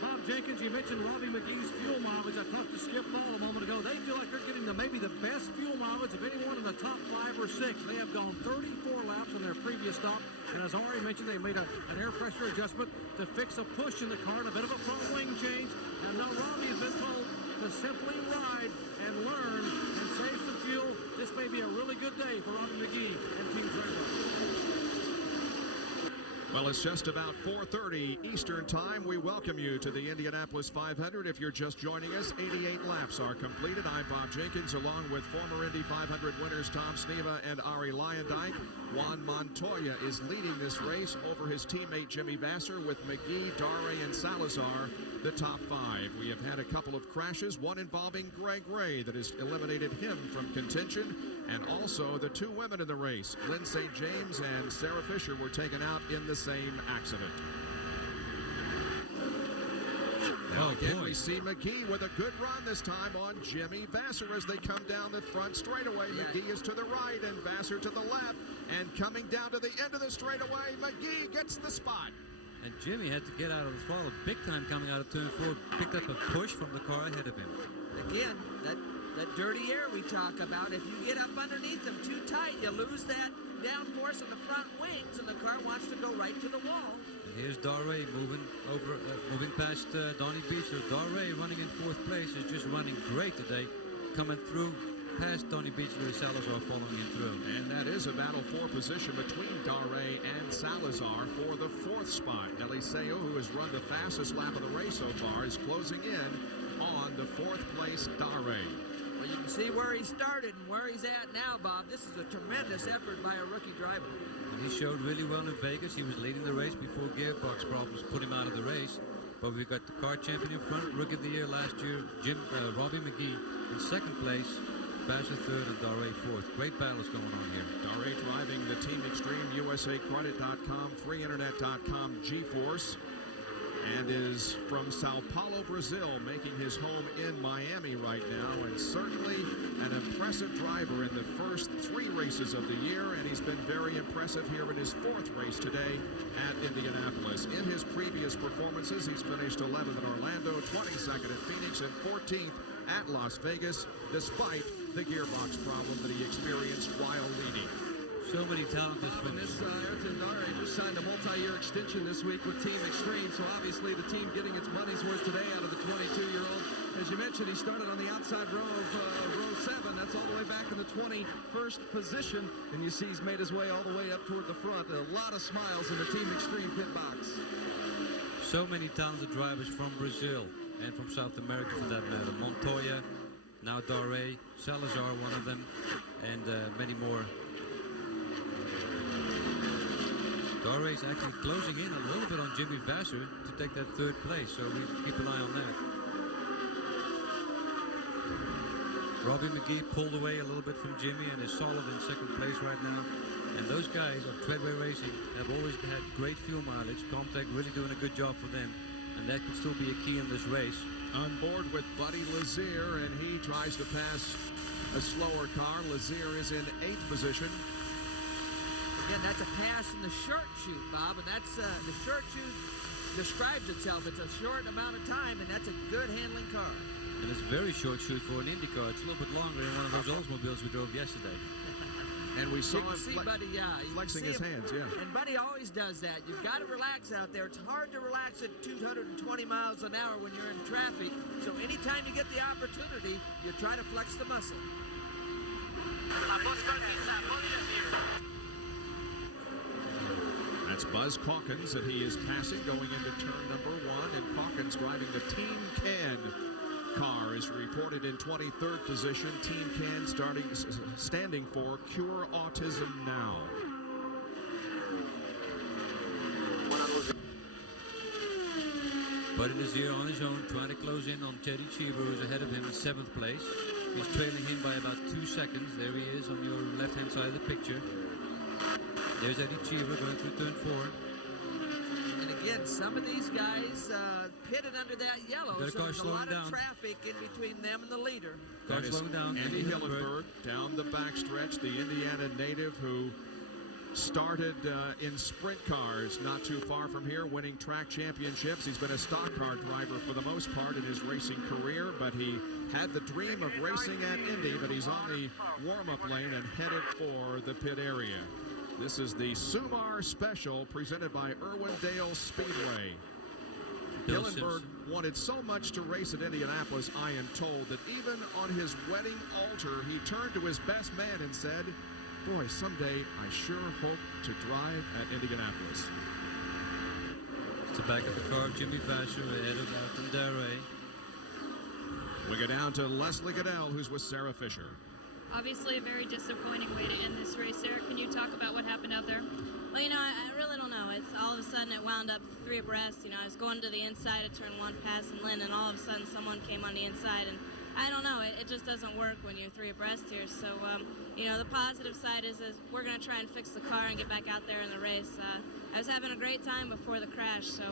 Bob Jenkins, you mentioned Robbie McGee's fuel mileage. I talked to Skip Ball a moment ago. They feel like they're getting maybe the best fuel mileage of anyone in the top 5 or 6. They have gone 34 laps on their previous stop. And as already mentioned, they made an air pressure adjustment to fix a push in the car and a bit of a front wing change. And now Robbie has been told to simply ride and learn and save some fuel. This may be a really good day for Robbie McGee and Team Treadway. Well, it's just about 4:30 Eastern Time. We welcome you to the Indianapolis 500. If you're just joining us, 88 laps are completed. I'm Bob Jenkins, along with former Indy 500 winners Tom Sneva and Arie Luyendyk. Juan Montoya is leading this race over his teammate Jimmy Vasser, with McGee, Dare, and Salazar the top 5. We have had a couple of crashes, one involving Greg Ray that has eliminated him from contention, and also the 2 women in the race, Lynn St. James and Sarah Fisher, were taken out in the same accident. Now again, we see McGee with a good run this time on Jimmy Vasser as they come down the front straightaway. McGee is to the right and Vasser to the left, and coming down to the end of the straightaway, McGee gets the spot. And Jimmy had to get out of the throttle big time coming out of turn 4, picked up a push from the car ahead of him. Again, that dirty air we talk about, if you get up underneath them too tight, you lose that downforce on the front wings, and the car wants to go right to the wall. And here's Dare moving past Donnie Beecher. Dare running in 4th place is just running great today, coming through past Donnie Beecher and Salazar following him through. And that is a battle for position between Dare and Salazar for the 4th spot. Eliseo, who has run the fastest lap of the race so far, is closing in on the 4th place Dare. Well, you can see where he started and where he's at now, Bob. This is a tremendous effort by a rookie driver. And he showed really well in Vegas. He was leading the race before gearbox problems put him out of the race. But we've got the car champion in front, rookie of the year last year, Robbie McGee in 2nd place. Vassar third and Darray fourth. Great battles going on here. Darray driving the Team Extreme, USAcredit.com, freeinternet.com G-Force, and is from Sao Paulo, Brazil, making his home in Miami right now, and certainly an impressive driver in the first 3 races of the year, and he's been very impressive here in his 4th race today at Indianapolis. In his previous performances, he's finished 11th in Orlando, 22nd at Phoenix, and 14th at Las Vegas, despite the gearbox problem that he experienced while leading. So many talented And this Ayrton Darray just signed a multi-year extension this week with Team Extreme, so obviously the team getting its money's worth today out of the 22-year-old. As you mentioned, he started on the outside row of row 7. That's all the way back in the 21st position, and you see he's made his way all the way up toward the front. A lot of smiles in the Team Extreme pit box. So many talented drivers from Brazil and from South America for that matter. Montoya, now Darray, Salazar, one of them, and many more. Darray's actually closing in a little bit on Jimmy Vassar to take that 3rd place, so we keep an eye on that. Robbie McGee pulled away a little bit from Jimmy and is solid in 2nd place right now. And those guys of Treadway Racing have always had great fuel mileage. Comtech really doing a good job for them, and that could still be a key in this race. On board with Buddy Lazier, and he tries to pass a slower car. Lazier is in 8th position. Again, that's a pass in the short chute, Bob, and that's the short chute describes itself. It's a short amount of time, and that's a good handling car. And it's a very short chute for an Indy car. It's a little bit longer than one of those Oldsmobiles we drove yesterday. And we saw you can him see Buddy, flexing his hands, yeah. And Buddy always does that. You've got to relax out there. It's hard to relax at 220 miles an hour when you're in traffic. So anytime you get the opportunity, you try to flex the muscle. That's Buzz Calkins that he is passing going into turn number 1, and Calkins driving the Team Can car is reported in 23rd position. Team Can standing for Cure Autism Now. Buddy Lazier on his own, trying to close in on Teddy Cheever, who's ahead of him in 7th place. He's trailing him by about 2 seconds. There he is on your left-hand side of the picture. There's Eddie Cheever going through turn 4. And again, some of these guys pitted under that yellow, so there's a lot of traffic in between them and the leader. Car slowing down. Andy Hillenberg down the backstretch, the Indiana native who started in sprint cars not too far from here, winning track championships. He's been a stock car driver for the most part in his racing career, but he had the dream of racing at Indy, but he's on the warm-up lane and headed for the pit area. This is the Sumar Special presented by Irwindale Speedway. Hillenberg wanted so much to race at Indianapolis, I am told, that even on his wedding altar, he turned to his best man and said, boy, someday I sure hope to drive at Indianapolis. It's the back of the car, Jimmy Vassar ahead of Ayrton Darray. We go down to Leslie Goodell, who's with Sarah Fisher. Obviously a very disappointing way to end this race. Sarah, can you talk about what happened out there? Well, I really don't know. It's all of a sudden it wound up 3 abreast. I was going to the inside of turn 1 passing Lynn, and all of a sudden someone came on the inside, and I don't know. It just doesn't work when you're 3 abreast here. So, the positive side is we're going to try and fix the car and get back out there in the race. I was having a great time before the crash, so,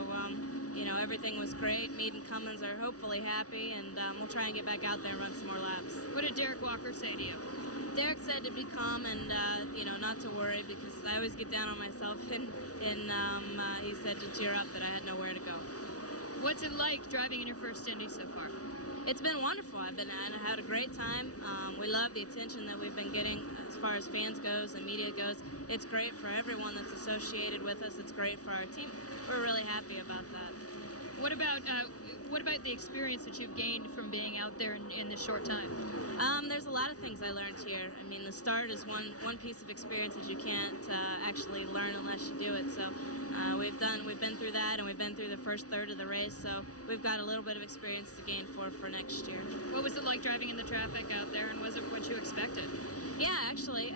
everything was great. Meade and Cummins are hopefully happy, and we'll try and get back out there and run some more laps. What did Derek Walker say to you? Derek said to be calm and, not to worry, because I always get down on myself, and he said to cheer up that I had nowhere to go. What's it like driving in your first Indy so far? It's been wonderful. I had a great time. We love the attention that we've been getting as far as fans goes and media goes. It's great for everyone that's associated with us. It's great for our team. We're really happy about that. What about the experience that you've gained from being out there in this short time? There's a lot of things I learned here. The start is one piece of experience that you can't actually learn unless you do it. So we've been through that, and we've been through the first third of the race. So we've got a little bit of experience to gain for next year. What was it like driving in the traffic out there, and was it what you expected? Yeah, actually,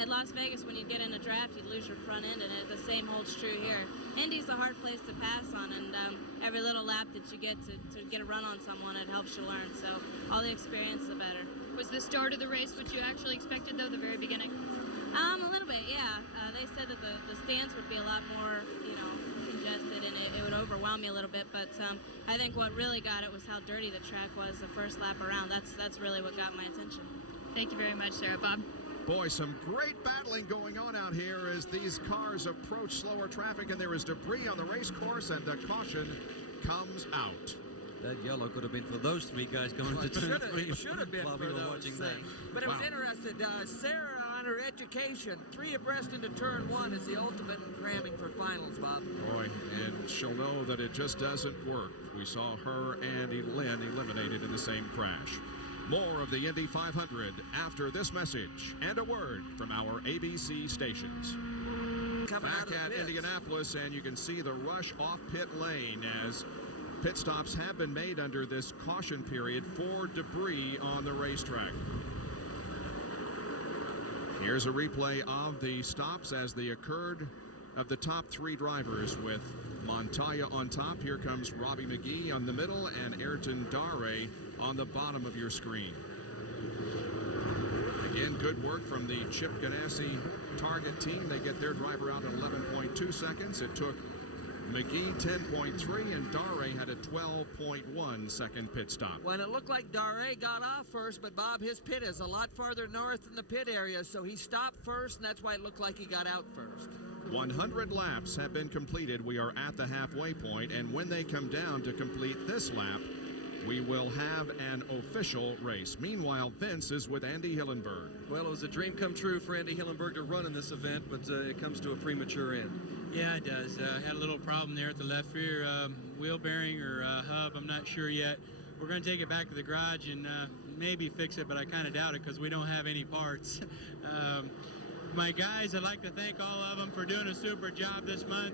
at Las Vegas, when you get in a draft, you lose your front end, and the same holds true here. Indy's a hard place to pass on, and every little lap that you get to get a run on someone, it helps you learn. So all the experience, the better. Was the start of the race what you actually expected, though, the very beginning? A little bit, yeah. They said that the stands would be a lot more, congested, and it would overwhelm me a little bit. But I think what really got it was how dirty the track was the first lap around. That's really what got my attention. Thank you very much, Sarah. Bob? Boy, some great battling going on out here as these cars approach slower traffic, and there is debris on the race course, and the caution comes out. That yellow could have been for those three guys going to turn three. It should have been while for we were those watching things. that. But it was interesting. Sarah, on her education, 3 abreast into turn 1 is the ultimate in cramming for finals, Bob. Boy, and she'll know that it just doesn't work. We saw her and Lynn eliminated in the same crash. More of the Indy 500 after this message and a word from our ABC stations. Back at Indianapolis, and you can see the rush off pit lane as pit stops have been made under this caution period for debris on the racetrack. Here's a replay of the stops as they occurred of the top 3 drivers with Montoya on top. Here comes Robbie McGee on the middle and Ayrton Dare on the bottom of your screen. Again, good work from the Chip Ganassi Target team. They get their driver out in 11.2 seconds. It took McGee 10.3 and Dare had a 12.1 second pit stop. When it looked like Dare got off first, but Bob, his pit is a lot farther north in the pit area, so he stopped first, and that's why it looked like he got out first. 100 laps have been completed. We are at the halfway point, and when they come down to complete this lap, we will have an official race. Meanwhile, Vince is with Andy Hillenberg. Well, it was a dream come true for Andy Hillenberg to run in this event, but it comes to a premature end. Yeah, it does. Had a little problem there at the left rear wheel bearing or hub. I'm not sure yet. We're going to take it back to the garage and maybe fix it, but I kind of doubt it because we don't have any parts. My guys, I'd like to thank all of them for doing a super job this month.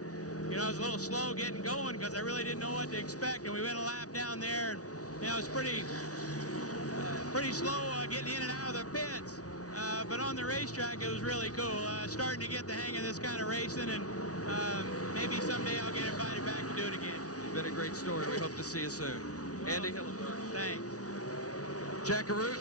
You know, I was a little slow getting going because I really didn't know what to expect, and we went a lap down there, and it was pretty slow getting in and out of the pits. But on the racetrack, it was really cool. Starting to get the hang of this kind of racing, and maybe someday I'll get invited back to do it again. It's been a great story. We hope to see you soon. Andy Hillenberg. Thanks. Jackaroo.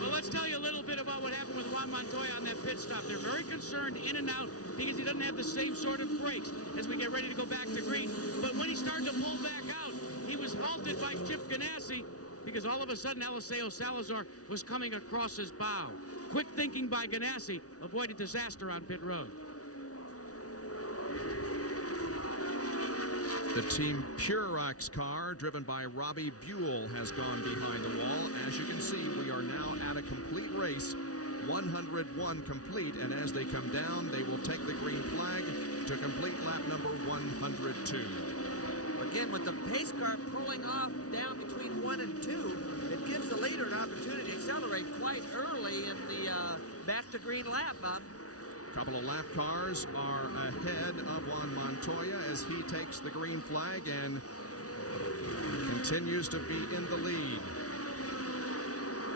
Well, let's tell you a little bit about what happened with Juan Montoya on that pit stop. They're very concerned in and out because he doesn't have the same sort of brakes as we get ready to go back to green. But when he started to pull back out, he was halted by Chip Ganassi because all of a sudden Eliseo Salazar was coming across his bow. Quick thinking by Ganassi avoided disaster on pit road. The Team Purex car, driven by Robbie Buell, has gone behind the wall. As you can see, we are now at a complete race, 101 complete, and as they come down, they will take the green flag to complete lap number 102. Again, with the pace car pulling off down between 1 and 2, it gives the leader an opportunity to accelerate quite early in the back to green lap, Bob. A couple of lap cars are ahead of Juan Montoya as he takes the green flag and continues to be in the lead.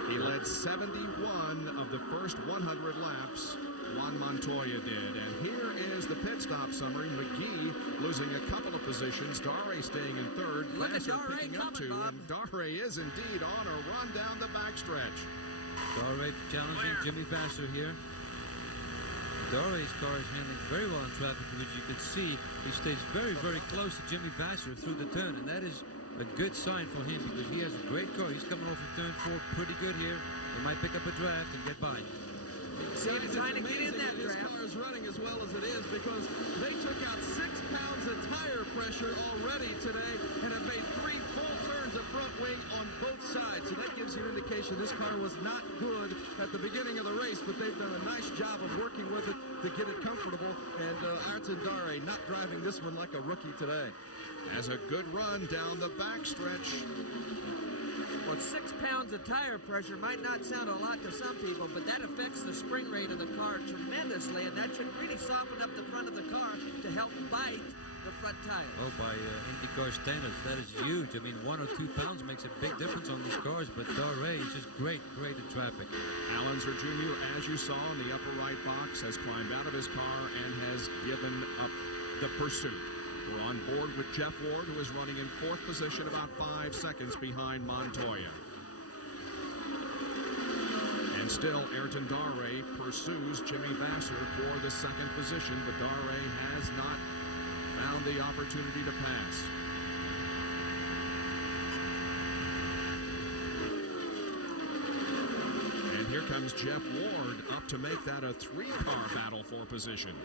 He led 71 of the first 100 laps. Juan Montoya did. And here is the pit stop summary. McGee losing a couple of positions. Dare staying in third. Look at Lasser Dare picking up coming, 2. Bob. And Dare is indeed on a run down the backstretch. Dare challenging Jimmy Vasser here. Dare's car is handling very well in traffic, which you can see he stays very, very close to Jimmy Vasser through the turn, and that is a good sign for him because he has a great car. He's coming off of turn 4 pretty good here. He might pick up a draft and get by. So he's trying to get in that this draft. car is running as well as it is because they took out 6 pounds of tire pressure already today and have made 3 full turns of front wing on both sides. So that gives you an indication this car was not good at the beginning of the race, but they've done a nice job of working with it to get it comfortable. And Ayrton Dare not driving this one like a rookie today. Has a good run down the backstretch. Well, 6 pounds of tire pressure might not sound a lot to some people, but that affects the spring rate of the car tremendously, and that should really soften up the front of the car to help bite the front tire. Oh, by IndyCar standards, that is huge. I mean, 1 or 2 pounds makes a big difference on these cars, but Dare is just great in traffic. Alonso Jr., as you saw in the upper right box, has climbed out of his car and has given up the pursuit. We're on board with Jeff Ward, who is running in 4th position, about 5 seconds behind Montoya. And still, Ayrton Dare pursues Jimmy Vasser for the second position, but Dare has not found the opportunity to pass. And here comes Jeff Ward up to make that a three-car battle for position.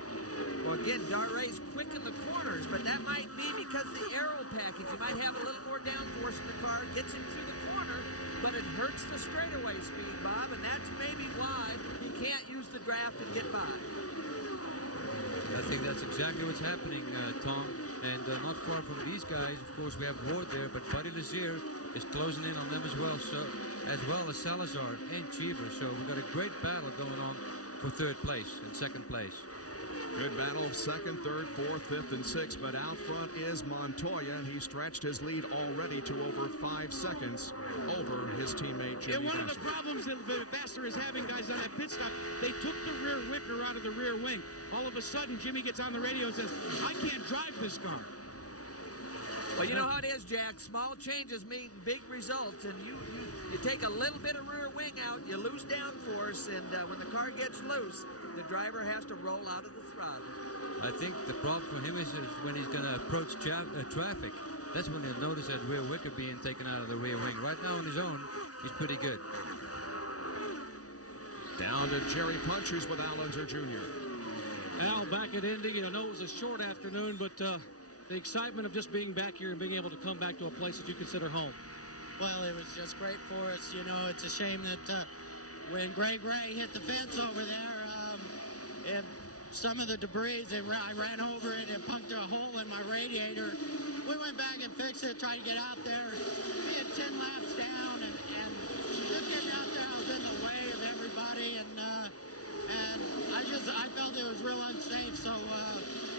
Well, again, Dare's quick in the corners, but that might be because the aero package. You might have a little more downforce in the car, gets him through the corner, but it hurts the straightaway speed, Bob, and that's maybe why he can't use the draft and get by. I think that's exactly what's happening, Tom. And not far from these guys, of course, we have Ward there, but Buddy Lazier is closing in on them as well, as Salazar and Cheever. So we've got a great battle going on for third place and second place. Good battle of second, third, fourth, fifth, and sixth, but out front is Montoya, and he stretched his lead already to over 5 seconds over his teammate Jimmy And one Vasser. of the problems that Vasser is having, guys, on that pit stop, they took the rear wicker out of the rear wing. All of a sudden, Jimmy gets on the radio and says, I can't drive this car. Well, you know how it is, Jack. Small changes mean big results, and you take a little bit of rear wing out, you lose downforce, and when the car gets loose, the driver has to roll out of the throttle. I think the problem for him is when he's going to approach traffic. That's when he'll notice that rear wicker being taken out of the rear wing. Right now on his own, he's pretty good. Down to Jerry Punch, who's with Allenzer Jr. Al, back at Indy, I know it was a short afternoon, but the excitement of just being back here and being able to come back to a place that you consider home. Well, it was just great for us. You know, it's a shame that when Greg Ray hit the fence over there, and some of the debris, I ran over it and punctured a hole in my radiator. We went back and fixed it, tried to get out there. We had 10 laps down, and just getting out there, I was in the way of everybody, and I felt it was real unsafe, so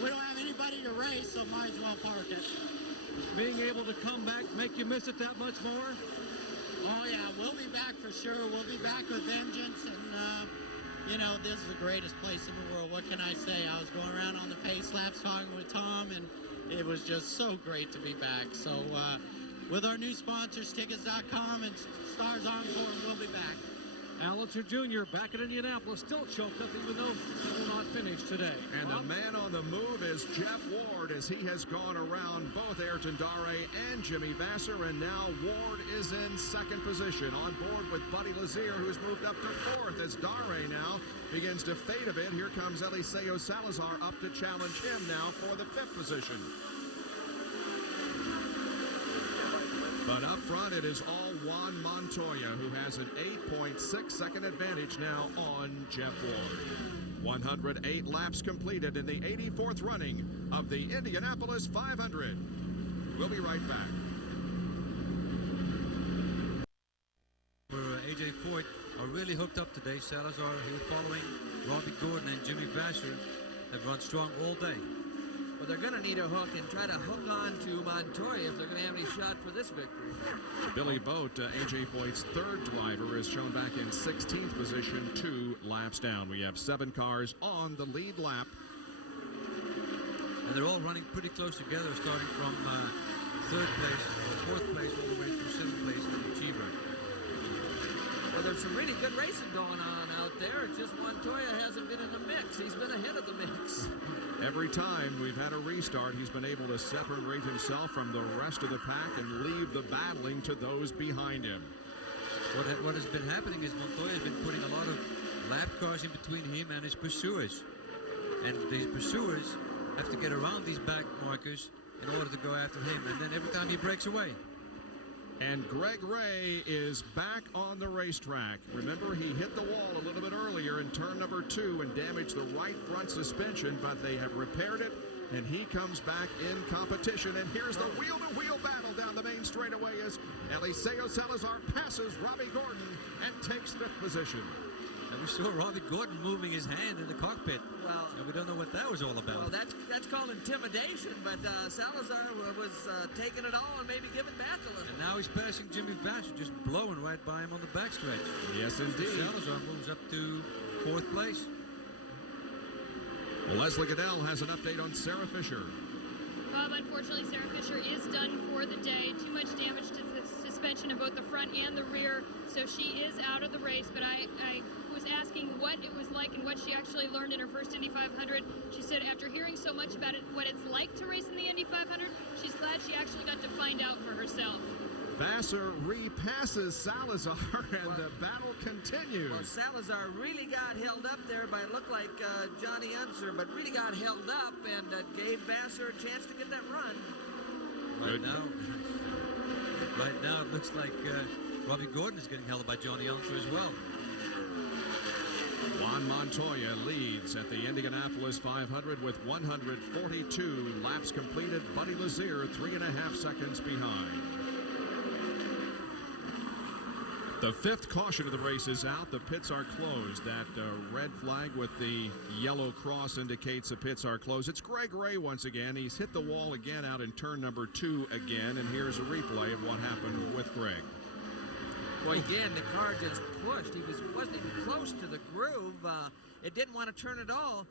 we don't have anybody to race, so might as well park it. Being able to come back make you miss it that much more? Oh, yeah, we'll be back for sure. We'll be back with vengeance, and, you know, this is the greatest place in the world. What can I say? I was going around on the pace laps talking with Tom, and it was just so great to be back. So with our new sponsors, tickets.com and Stars Encore, we'll be back. Allenzer Jr. back at Indianapolis, still choked up even though he will not finish today. And the man on the move is Jeff Ward, as he has gone around both Ayrton Dare and Jimmy Vasser, and now Ward is in second position, on board with Buddy Lazier, who's moved up to fourth, as Dare now begins to fade a bit. Here comes Eliseo Salazar up to challenge him now for the fifth position. But up front, it is all Juan Montoya, who has an 8.6 second advantage now on Jeff Ward. 108 laps completed in the 84th running of the Indianapolis 500. We'll be right back. A.J. Foyt are really hooked up today. Salazar here following Robbie Gordon, and Jimmy Vasser have run strong all day. Well, they're going to need a hook and try to hook on to Montoya if they're going to have any shot for this victory. Billy Boat, A.J. Foyt's third driver, is shown back in 16th position, 2 laps down. We have 7 cars on the lead lap. And they're all running pretty close together, starting from third place, or 4th place, all the way through 7th place in the Achiever. Well, there's some really good racing going on out there. It's just Montoya hasn't been in the mix. He's been ahead of the mix. Every time we've had a restart, he's been able to separate himself from the rest of the pack and leave the battling to those behind him. What has been happening is Montoya has been putting a lot of lap cars in between him and his pursuers. And these pursuers have to get around these back markers in order to go after him. And then every time he breaks away. And Greg Ray is back on the racetrack. Remember, he hit the wall a little bit earlier in turn number 2 and damaged the right front suspension, but they have repaired it, and he comes back in competition. And here's the wheel-to-wheel battle down the main straightaway as Eliseo Salazar passes Robbie Gordon and takes 5th position. And we saw Robbie Gordon moving his hand in the cockpit. Well, and we don't know what that was all about. Well, that's called intimidation, but Salazar was taking it all and maybe giving back a little. And now he's passing Jimmy Vasser, just blowing right by him on the backstretch. Yes, indeed. Salazar moves up to 4th place. Well, Leslie Goodell has an update on Sarah Fisher. Bob, unfortunately, Sarah Fisher is done for the day. Too much damage to the suspension in both the front and the rear, so she is out of the race. But I was asking what it was like and what she actually learned in her first Indy 500. She said after hearing so much about it, what it's like to race in the Indy 500, she's glad she actually got to find out for herself. Vassar repasses Salazar, and the battle continues. Well, Salazar really got held up there by it looked like Johnny Unser, but really got held up and gave Vassar a chance to get that run. Right now it looks like Robbie Gordon is getting held by Johnny Unser as well. Juan Montoya leads at the Indianapolis 500 with 142 laps completed. Buddy Lazier 3.5 seconds behind. The fifth caution of the race is out. The pits are closed. That red flag with the yellow cross indicates the pits are closed. It's Greg Ray once again. He's hit the wall again out in turn number 2 again. And here's a replay of what happened with Greg. Well, again, the car just pushed. He wasn't even close to the groove. It didn't want to turn at all.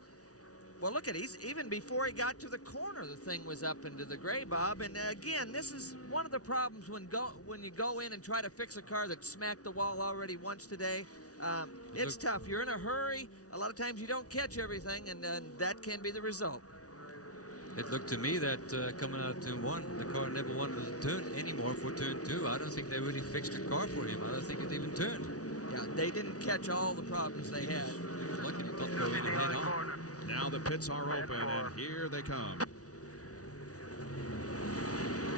Well, look at it. Even before he got to the corner, the thing was up into the gray, Bob. And again, this is one of the problems when you go in and try to fix a car that smacked the wall already once today. It's tough. You're in a hurry. A lot of times you don't catch everything, and that can be the result. It looked to me that coming out of turn 1, the car never wanted to turn anymore for turn 2. I don't think they really fixed the car for him. I don't think it even turned. Yeah, they didn't catch all the problems they had. He was lucky to not go even head on. Now the pits are open, and here they come.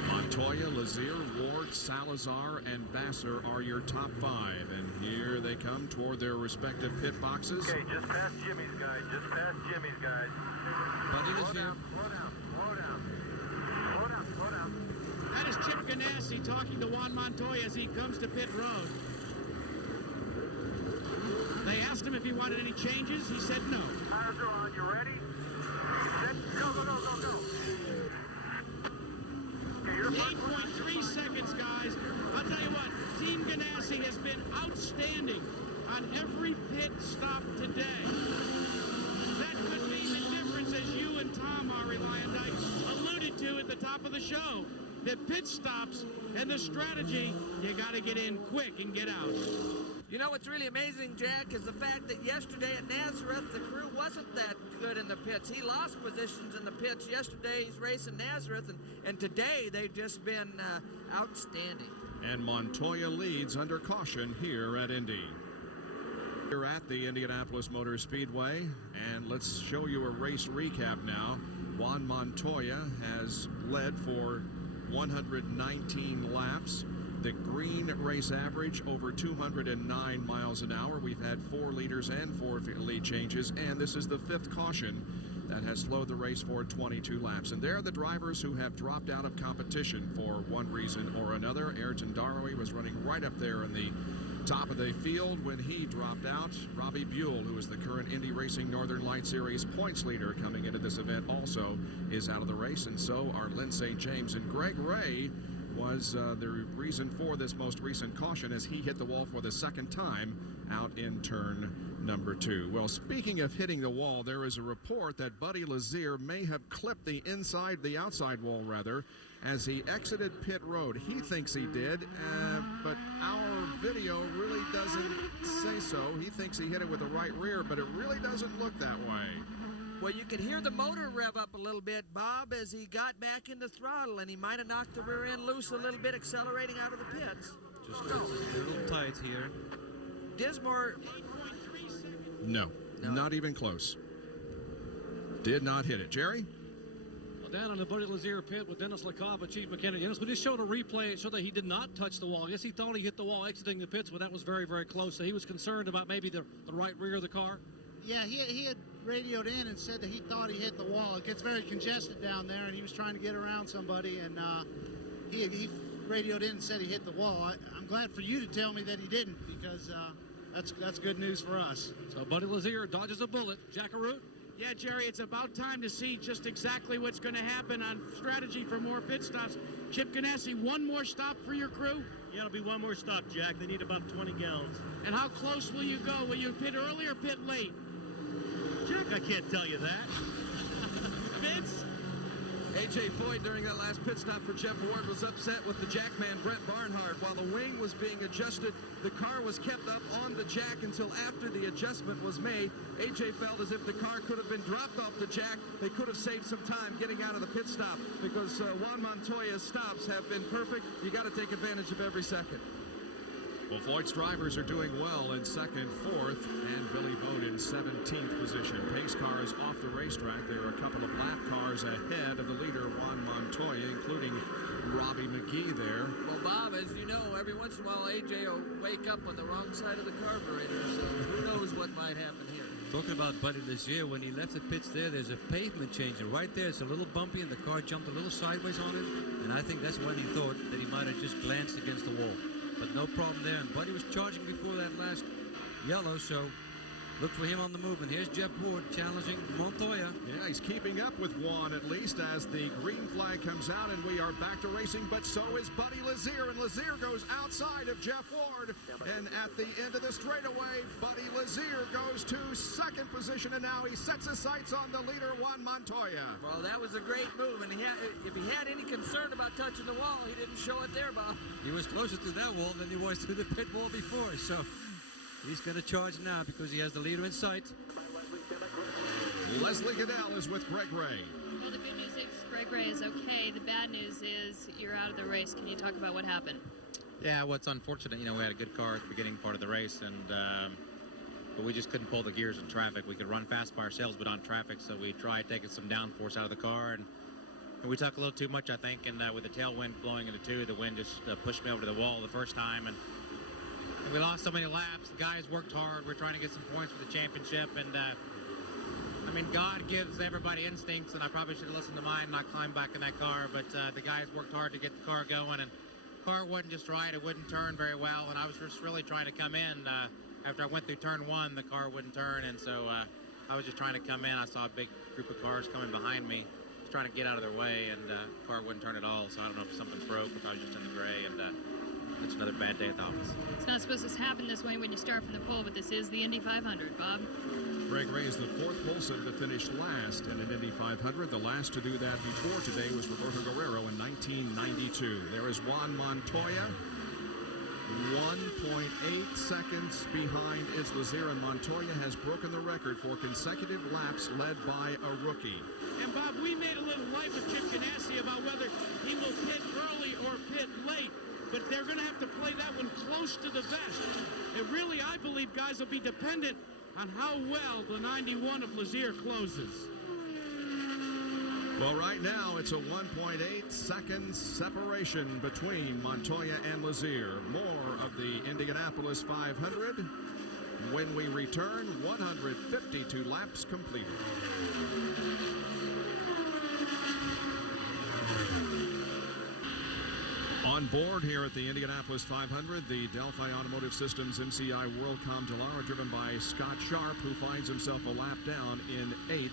Montoya, Lazier, Ward, Salazar, and Vassar are your top 5. And here they come toward their respective pit boxes. Okay, just past Jimmy's guys. Just past Jimmy's guys. Buddy Slow Lazier. down, slow down, slow down. Slow down, slow down. That is Chip Ganassi talking to Juan Montoya as he comes to pit road. They asked him if he wanted any changes. He said no. Tires are on. You ready? Set, go, go, go, go, go. Okay, you're 8.3 seconds, guys. I'll tell you what, Team Ganassi has been outstanding on every pit stop today. That could mean the difference, as you and Tom, Ari Lyondike, alluded to at the top of the show. The pit stops and the strategy, you got to get in quick and get out. You know what's really amazing, Jack, is the fact that yesterday at Nazareth, the crew wasn't that good in the pits. He lost positions in the pits yesterday's race in Nazareth, and today they've just been outstanding. And Montoya leads under caution here at Indy. We're at the Indianapolis Motor Speedway, and let's show you a race recap now. Juan Montoya has led for 119 laps. The green race average over 209 miles an hour. We've had 4 leaders and 4 lead changes, and this is the 5th caution that has slowed the race for 22 laps. And they're the drivers who have dropped out of competition for one reason or another. Ayrton Darrowy was running right up there in the top of the field when he dropped out. Robbie Buell, who is the current Indy Racing Northern Light Series points leader coming into this event, also is out of the race, and so are Lynn St. James. And Greg Ray was the reason for this most recent caution as he hit the wall for the 2nd time out in turn number 2. Well, speaking of hitting the wall, there is a report that Buddy Lazier may have clipped the outside wall rather, as he exited pit road. He thinks he did, but our video really doesn't say so. He thinks he hit it with the right rear, but it really doesn't look that way. Well, you could hear the motor rev up a little bit, Bob, as he got back in the throttle, and he might have knocked the rear end loose a little bit, accelerating out of the pits. Just a little tight here. Dismore. No, not even close. Did not hit it. Jerry? Well, down in the Buddy Lazier pit with Dennis Lakoff, Chief Mechanic. Dennis, we just showed a replay. It showed that he did not touch the wall. I guess he thought he hit the wall exiting the pits, but that was very, very close. So he was concerned about maybe the right rear of the car. Yeah, he had radioed in and said that he thought he hit the wall. It gets very congested down there, and he was trying to get around somebody, and he radioed in and said he hit the wall. I'm glad for you to tell me that he didn't, because that's good news for us. So Buddy Lazier dodges a bullet. Jackaroot? Yeah, Jerry, it's about time to see just exactly what's going to happen on strategy for more pit stops. Chip Ganassi, one more stop for your crew? Yeah, it'll be one more stop, Jack. They need about 20 gallons. And how close will you go? Will you pit early or pit late? Jack, I can't tell you that. Vince? A.J. Foyt, during that last pit stop for Jeff Ward, was upset with the jackman Brett Barnhart. While the wing was being adjusted, the car was kept up on the jack until after the adjustment was made. A.J. felt as if the car could have been dropped off the jack. They could have saved some time getting out of the pit stop, because Juan Montoya's stops have been perfect. You got to take advantage of every second. Well, Floyd's drivers are doing well in second, fourth, and Billy Bode in 17th position. Pace cars off the racetrack. There are a couple of lap cars ahead of the leader, Juan Montoya, including Robbie McGee there. Well, Bob, as you know, every once in a while, AJ will wake up on the wrong side of the carburetor, so who knows what might happen here. Talking about Buddy Lazier, when he left the pits there's a pavement change, and right there it's a little bumpy, and the car jumped a little sideways on him, and I think that's when he thought that he might have just glanced against the wall. But no problem there, and Buddy was charging before that last yellow, so look for him on the move. And here's Jeff Ward challenging Montoya. Yeah, he's keeping up with Juan, at least, as the green flag comes out, and we are back to racing, but so is Buddy Lazier, and Lazier goes outside of Jeff Ward, and at the end of the straightaway, Buddy Lazier goes to second position, and now he sets his sights on the leader, Juan Montoya. Well, that was a great move, and if he had any concern about touching the wall, he didn't show it there, Bob. He was closer to that wall than he was to the pit wall before, so he's going to charge now because he has the leader in sight. Leslie Goodell is with Greg Ray. Well, the good news is Greg Ray is okay. The bad news is you're out of the race. Can you talk about what happened? Yeah, well, it's unfortunate. You know, we had a good car at the beginning part of the race, and but we just couldn't pull the gears in traffic. We could run fast by ourselves, but on traffic, so we tried taking some downforce out of the car, and we took a little too much, I think, and with the tailwind blowing into two, the wind just pushed me over to the wall the first time, and we lost so many laps. The guys worked hard. We're trying to get some points for the championship, and I mean, God gives everybody instincts, and I probably should have listened to mine and not climbed back in that car, but the guys worked hard to get the car going, and the car wasn't just right. It wouldn't turn very well, and I was just really trying to come in. After I went through turn one, the car wouldn't turn, and so I was just trying to come in. I saw a big group of cars coming behind me, trying to get out of their way, and the car wouldn't turn at all, so I don't know if something broke, if I was just in the gray, and it's another bad day at the office. It's not supposed to happen this way when you start from the pole, but this is the Indy 500, Bob. Greg Ray is the fourth pole sitter to finish last in an Indy 500. The last to do that before today was Roberto Guerrero in 1992. There is Juan Montoya, 1.8 seconds behind is Lazier, and Montoya has broken the record for consecutive laps led by a rookie. And Bob, we made a little light with Chip Ganassi about whether he will pit early or pit late, but they're going to have to play that one close to the vest. And really, I believe guys will be dependent on how well the 91 of Lazier closes. Well, right now, it's a 1.8 second separation between Montoya and Lazier. More of the Indianapolis 500 when we return. 152 laps completed. On board here at the Indianapolis 500, the Delphi Automotive Systems MCI WorldCom Dallara, driven by Scott Sharp, who finds himself a lap down in 8th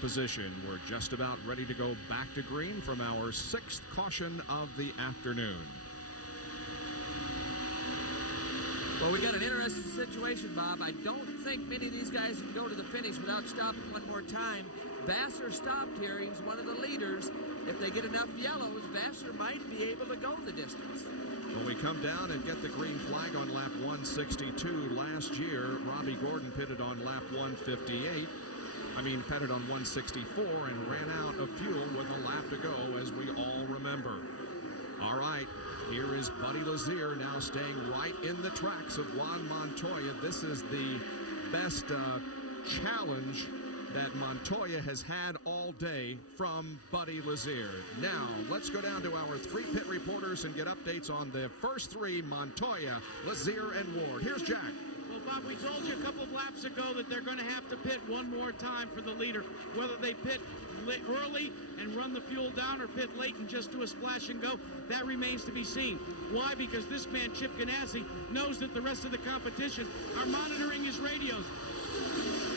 position. We're just about ready to go back to green from our 6th caution of the afternoon. Well, we got an interesting situation, Bob. I don't think many of these guys can go to the finish without stopping one more time. Vassar stopped here. He's one of the leaders. If they get enough yellows, Vassar might be able to go the distance. When we come down and get the green flag on lap 162, last year, Robbie Gordon pitted on lap 158. Pitted on 164 and ran out of fuel with a lap to go, as we all remember. All right, here is Buddy Lazier now staying right in the tracks of Juan Montoya. This is the best challenge that Montoya has had all day from Buddy Lazier. Now, let's go down to our 3 pit reporters and get updates on the first 3, Montoya, Lazier, and Ward. Here's Jack. Well, Bob, we told you a couple of laps ago that they're going to have to pit one more time for the leader. Whether they pit early and run the fuel down or pit late and just do a splash and go, that remains to be seen. Why? Because this man, Chip Ganassi, knows that the rest of the competition are monitoring his radios.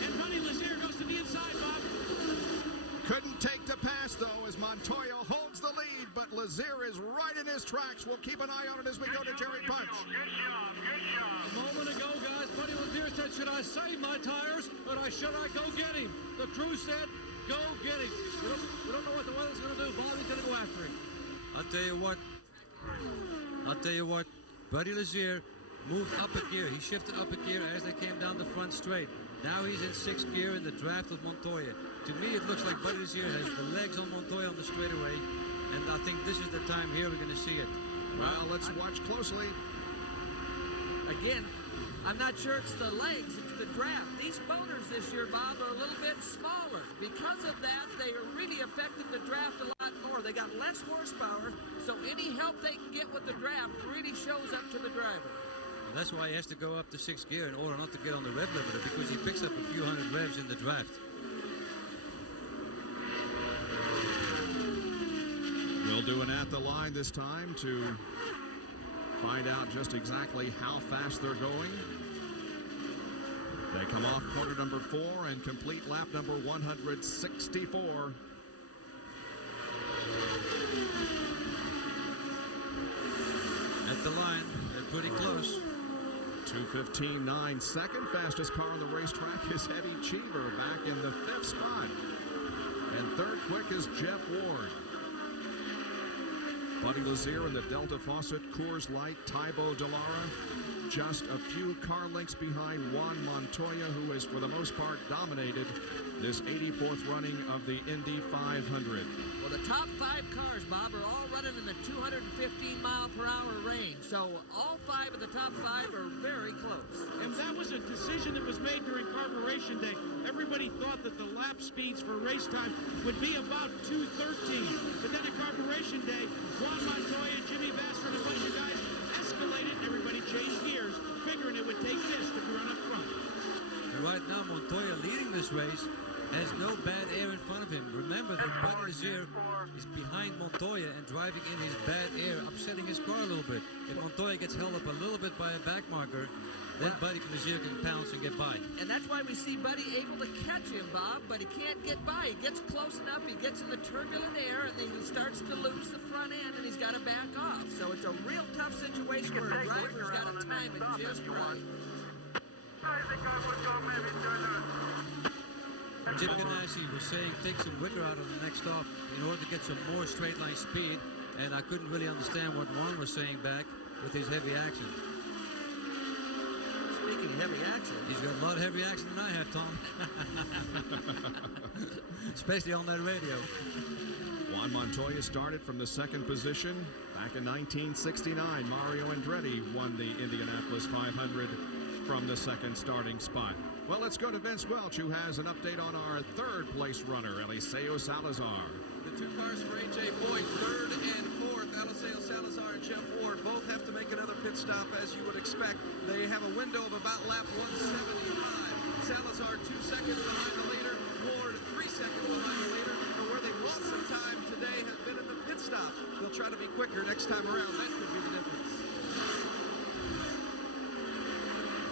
And Buddy Lazier goes to the inside, Bob. Couldn't take to pass, though, as Montoya holds the lead, but Lazier is right in his tracks. We'll keep an eye on it as we go to Jerry Punch. A moment ago, guys, Buddy Lazier said, should I save my tires or should I go get him? The crew said, go get him. We don't know what the weather's going to do, Bobby. tell you what, Buddy Lazier moved up a gear. He shifted up a gear as they came down the front straight. Now he's in 6th gear in the draft with Montoya. To me, it looks like Buddy Lazier has the legs on Montoya on the straightaway, and I think this is the time here we're going to see it. Well, let's watch closely. Again, I'm not sure it's the legs, it's the draft. These motors this year, Bob, are a little bit smaller. Because of that, they are really affecting the draft a lot more. They got less horsepower, so any help they can get with the draft really shows up to the driver. And that's why he has to go up to 6th gear in order not to get on the rev limiter, because he picks up a few hundred revs in the draft. We'll do an at the line this time to find out just exactly how fast they're going. They come off corner number 4 and complete lap number 164. At the line, they're pretty close. 2:15.9, second fastest car on the racetrack is Eddie Cheever, back in the 5th spot. And third quick is Jeff Ward. Buddy Lazier in the Delta Faucet Coors Light Tybo Dallara, just a few car lengths behind Juan Montoya, who has for the most part dominated this 84th running of the Indy 500. Well, the top 5 cars, Bob, are all running in the 215 mile per hour range. So all 5 of the top 5 are very close. And that was a decision that was made during carburation day. Everybody thought that the lap speeds for race time would be about 2:13. But then at carburation day, Juan Montoya, Jimmy Vasser, and a bunch of guys escalated. Everybody changed gears, figuring it would take this to run up front. And right now, Montoya leading this race has no bad air in front of him. Remember that Buddy Lazier is behind Montoya and driving in his bad air, upsetting his car a little bit. If Montoya gets held up a little bit by a back marker, then Buddy Lazier can pounce and get by. And that's why we see Buddy able to catch him, Bob, but he can't get by. He gets close enough, he gets in the turbulent air, and then he starts to lose the front end, and he's got to back off. So it's a real tough situation where a driver's got to time it just right. I think I would go maybe Jim Ganassi was saying take some wicker out of the next stop in order to get some more straight line speed, and I couldn't really understand what Juan was saying back with his heavy action. Speaking of heavy action, he's got a lot of heavy action than I have, Tom. Especially on that radio. Juan Montoya started from the 2nd position back in 1969. Mario Andretti won the Indianapolis 500 from the 2nd starting spot. Well, let's go to Vince Welch, who has an update on our 3rd place runner, Eliseo Salazar. The 2 cars for A.J. Foyt, 3rd and 4th, Eliseo Salazar and Jeff Ward, both have to make another pit stop, as you would expect. They have a window of about lap 175. Salazar 2 seconds behind the leader, Ward 3 seconds behind the leader. But where they've lost some time today has been in the pit stop. They'll try to be quicker next time around. That could be the difference.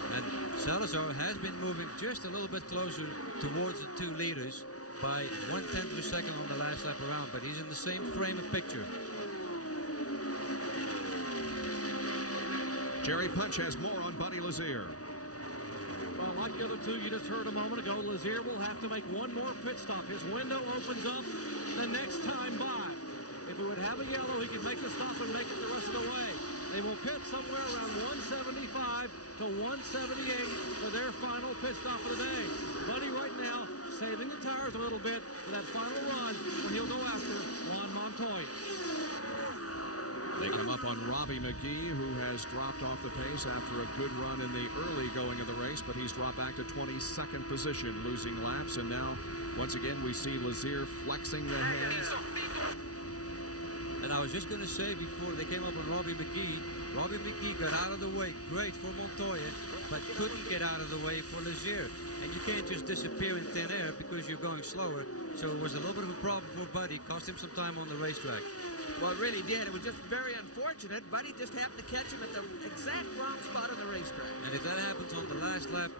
And Salazar has been moving just a little bit closer towards the 2 leaders by 1/10 of a second on the last lap around, but he's in the same frame of picture. Jerry Punch has more on Buddy Lazier. Well, like the other 2 you just heard a moment ago, Lazier will have to make one more pit stop. His window opens up the next time by. If it would have a yellow, he could make the stop and make it the rest of the way. They will pit somewhere around 175 to 178 for their final pit stop of the day. Buddy right now saving the tires a little bit for that final run when he'll go after Juan Montoya. They come up on Robbie McGee, who has dropped off the pace after a good run in the early going of the race, but he's dropped back to 22nd position, losing laps. And now, once again, we see Lazier flexing the hands. And I was just going to say before they came up on Robbie McGee got out of the way, great for Montoya, but couldn't get out of the way for Lazier. And you can't just disappear in thin air because you're going slower. So it was a little bit of a problem for Buddy, cost him some time on the racetrack. Well, it really did. It was just very unfortunate. Buddy just happened to catch him at the exact wrong spot on the racetrack. And if that happens on the last lap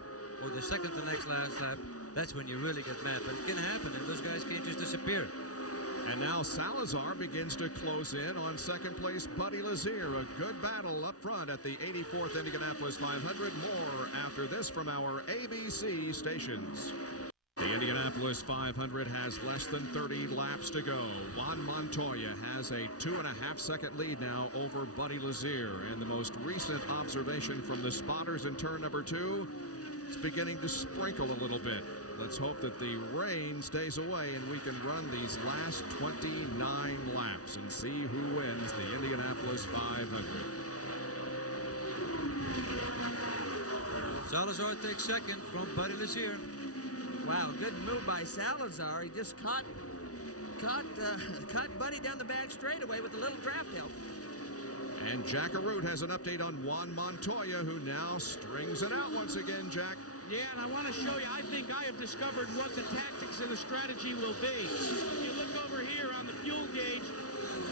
or the second to next last lap, that's when you really get mad. But it can happen, and those guys can't just disappear. And now Salazar begins to close in on 2nd place Buddy Lazier. A good battle up front at the 84th Indianapolis 500. More after this from our ABC stations. The The Indianapolis 500 has less than 30 laps to go. Juan Montoya has a 2.5-second lead now over Buddy Lazier. And the most recent observation from the spotters in turn number 2, it's beginning to sprinkle a little bit. Let's hope that the rain stays away and we can run these last 29 laps and see who wins the Indianapolis 500. Salazar takes second from Buddy Lazier. Wow, good move by Salazar. He just caught Buddy down the back straightaway with a little draft help. And Jack Arute has an update on Juan Montoya, who now strings it out once again, Jack. Yeah, and I want to show you, I think I have discovered what the tactics and the strategy will be. If you look over here on the fuel gauge,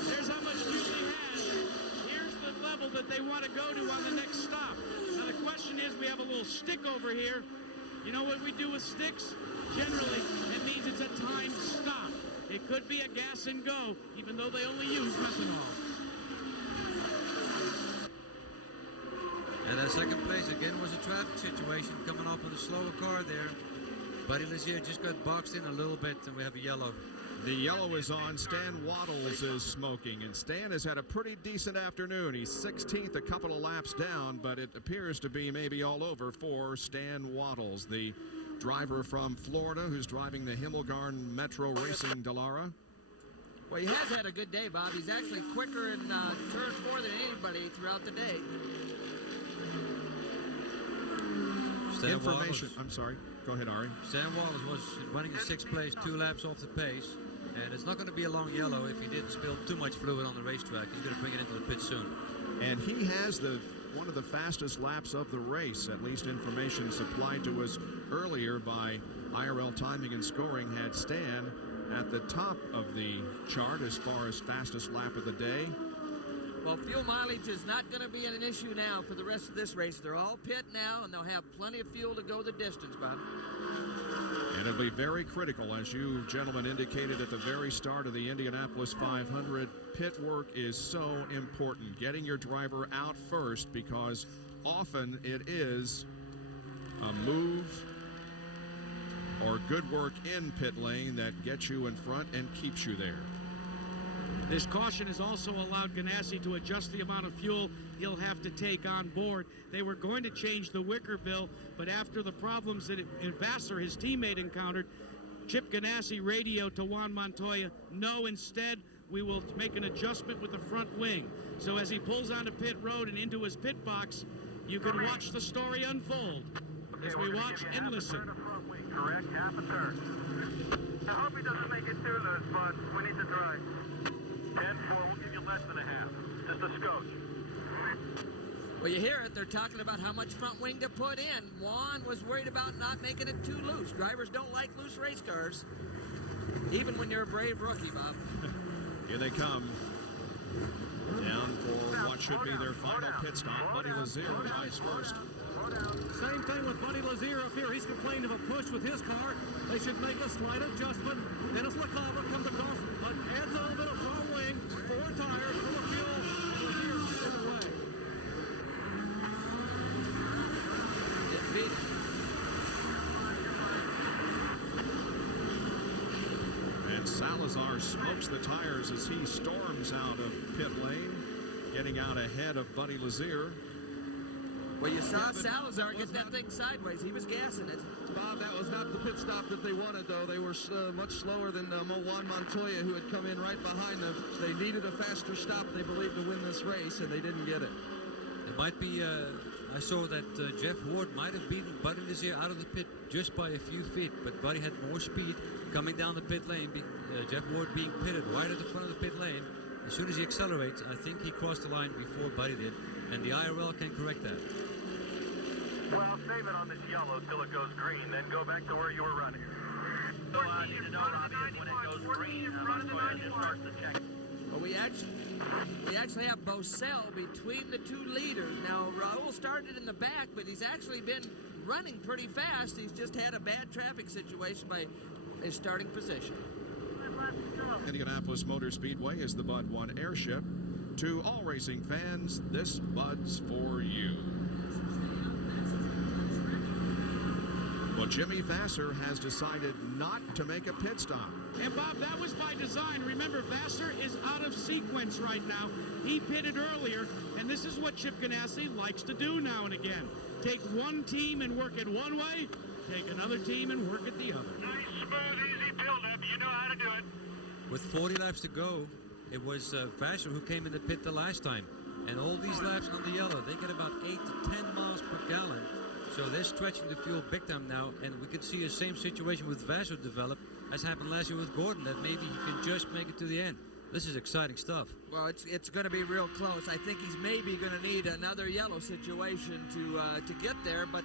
there's how much fuel he has. Here's the level that they want to go to on the next stop. Now the question is, we have a little stick over here. You know what we do with sticks? Generally, it means it's a timed stop. It could be a gas and go, even though they only use methanol. And that second place again was a traffic situation coming off on the slower car there. Buddy Lazier just got boxed in a little bit, and we have a yellow. The yellow is on. Stan Waddles is smoking, and Stan has had a pretty decent afternoon. He's 16th, a couple of laps down, but it appears to be maybe all over for Stan Waddles, the driver from Florida who's driving the Himmelgarn Metro Racing Dallara. Well, he has had a good day, Bob. He's actually quicker in turn 4 than anybody throughout the day. Information. I'm sorry. Go ahead, Ari. Stan Wallace was running in 6th place, 2 laps off the pace. And it's not going to be a long yellow if he didn't spill too much fluid on the racetrack. He's going to bring it into the pit soon. And he has one of the fastest laps of the race, at least information supplied to us earlier by IRL Timing and Scoring had Stan at the top of the chart as far as fastest lap of the day. Well, fuel mileage is not going to be an issue now for the rest of this race. They're all pit now, and they'll have plenty of fuel to go the distance, Bob. And it'll be very critical, as you gentlemen indicated at the very start of the Indianapolis 500. Pit work is so important. Getting your driver out first, because often it is a move or good work in pit lane that gets you in front and keeps you there. This caution has also allowed Ganassi to adjust the amount of fuel he'll have to take on board. They were going to change the wicker bill, but after the problems that Vassar, his teammate, encountered, Chip Ganassi radioed to Juan Montoya, no, instead, we will make an adjustment with the front wing. So as he pulls onto pit road and into his pit box, you can watch the story unfold as we watch and listen. Correct, half a turn. I hope he doesn't make it too loose, but we need to drive. 10-4, we'll give you less than a half. Just a scotch. Well, you hear it. They're talking about how much front wing to put in. Juan was worried about not making it too loose. Drivers don't like loose race cars, even when you're a brave rookie, Bob. Here they come. Down for what should be their final pit stop. Buddy Lazier arrives first. Same thing with Buddy Lazier up here. He's complained of a push with his car. They should make a slight adjustment. Dennis LaCava comes across, but adds a little bit of front wing, 4 tires, full of fuel. Lazier's in the way. And Salazar smokes the tires as he storms out of pit lane, getting out ahead of Buddy Lazier. Well, you saw Salazar get that thing sideways. He was gassing it. Bob, that was not the pit stop that they wanted, though. They were much slower than Juan Montoya, who had come in right behind them. They needed a faster stop, they believed, to win this race, and they didn't get it. It might be, I saw that Jeff Ward might have beaten Buddy Lazier out of the pit just by a few feet, but Buddy had more speed coming down the pit lane. Jeff Ward being pitted right at the front of the pit lane. As soon as he accelerates, I think he crossed the line before Buddy did, and the IRL can correct that. Well, save it on this yellow till it goes green, then go back to where you were running. So I need to know, Robbie, is when it goes green, Montoya just starts to check. Well, we actually have Bosell between the 2 leaders. Now, Raul started in the back, but he's actually been running pretty fast. He's just had a bad traffic situation by his starting position. Indianapolis Motor Speedway is the Bud 1 airship. To all racing fans, this Bud's for you. Well, Jimmy Vasser has decided not to make a pit stop. And Bob, that was by design. Remember, Vasser is out of sequence right now. He pitted earlier, and this is what Chip Ganassi likes to do now and again. Take one team and work it one way, take another team and work it the other. Nice, smooth, easy build-up. You know how to do it. With 40 laps to go, it was Vasser who came in the pit the last time. And all these laps on the yellow, they get about 8 to 10 miles per gallon. So they're stretching the fuel big time now, and we could see the same situation with Vasser develop as happened last year with Gordon, that maybe he can just make it to the end. This is exciting stuff. Well, it's going to be real close. I think he's maybe going to need another yellow situation to get there, but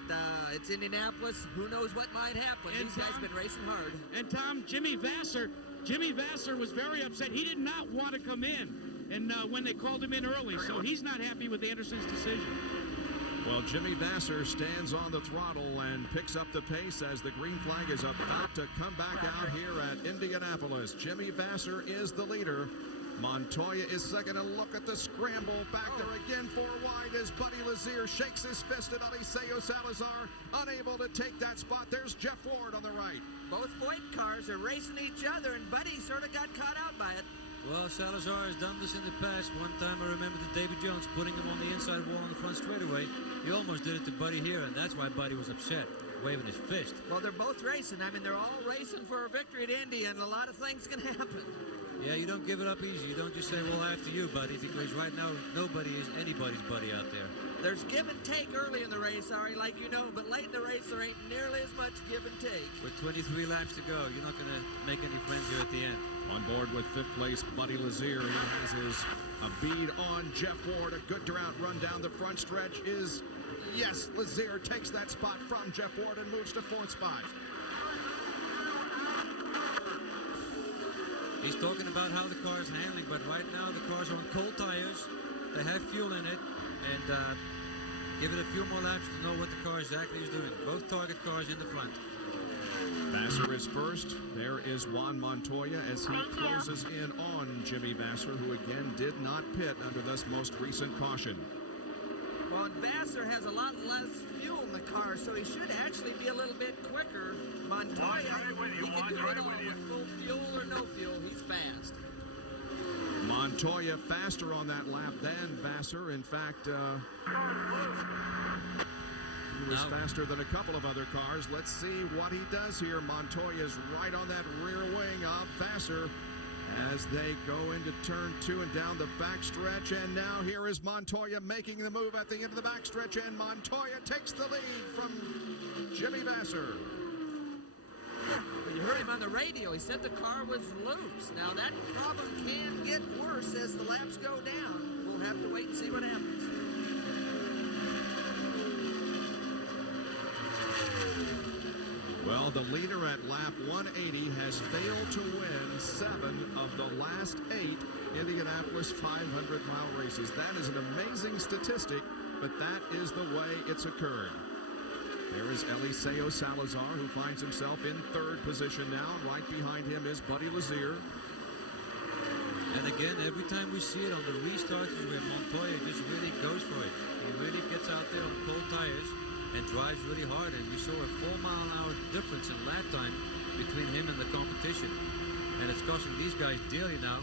it's Indianapolis. Who knows what might happen? And These guys have been racing hard. And Tom, Jimmy Vasser was very upset. He did not want to come in, and when they called him in early, so he's not happy with Anderson's decision. Well, Jimmy Vasser stands on the throttle and picks up the pace as the green flag is about to come back out here at Indianapolis. Jimmy Vasser is the leader. Montoya is second, and look at the scramble back there again. 4 wide as Buddy Lazier shakes his fist at Eliseo Salazar, unable to take that spot. There's Jeff Ward on the right. Both Voigt cars are racing each other, and Buddy sort of got caught out by it. Well, Salazar has done this in the past. One time I remember the David Jones putting him on the inside wall on the front straightaway. He almost did it to Buddy here, and that's why Buddy was upset, waving his fist. Well, they're both racing. I mean, they're all racing for a victory at Indy, and a lot of things can happen. Yeah, you don't give it up easy. You don't just say, well, after you, buddy, because right now nobody is anybody's buddy out there. There's give and take early in the race, Ari, like you know, but late in the race there ain't nearly as much give and take. With 23 laps to go, you're not going to make any friends here at the end. On board with 5th place, Buddy Lazier. He has his bead on Jeff Ward. A good drought run down the front stretch is, yes, Lazier takes that spot from Jeff Ward and moves to 4th spot. He's talking about how the car is handling, but right now the cars are on cold tires. They have fuel in it, and give it a few more laps to know what the car exactly is doing. Both target cars in the front. Vasser is first. There is Juan Montoya as he closes in on Jimmy Vasser, who again did not pit under this most recent caution. Well, Vasser has a lot less fuel in the car, so he should actually be a little bit quicker. Montoya, he can do it all with full fuel or no fuel. He's fast. Montoya faster on that lap than Vasser. In fact, he was faster than a couple of other cars. Let's see what he does here. Montoya's right on that rear wing of Vasser as they go into turn 2 and down the backstretch. And now here is Montoya making the move at the end of the backstretch, and Montoya takes the lead from Jimmy Vasser. You heard him on the radio. He said the car was loose. Now that problem can get worse as the laps go down. We'll have to wait and see what happens. Well, the leader at lap 180 has failed to win 7 of the last 8 Indianapolis 500-mile races. That is an amazing statistic, but that is the way it's occurred. There is Eliseo Salazar, who finds himself in 3rd position now. Right behind him is Buddy Lazier. And again, every time we see it on the restarts is where Montoya just really goes for it. He really gets out there on cold tires and drives really hard. And you saw a 4-mile-an-hour difference in lap time between him and the competition. And it's costing these guys dearly now.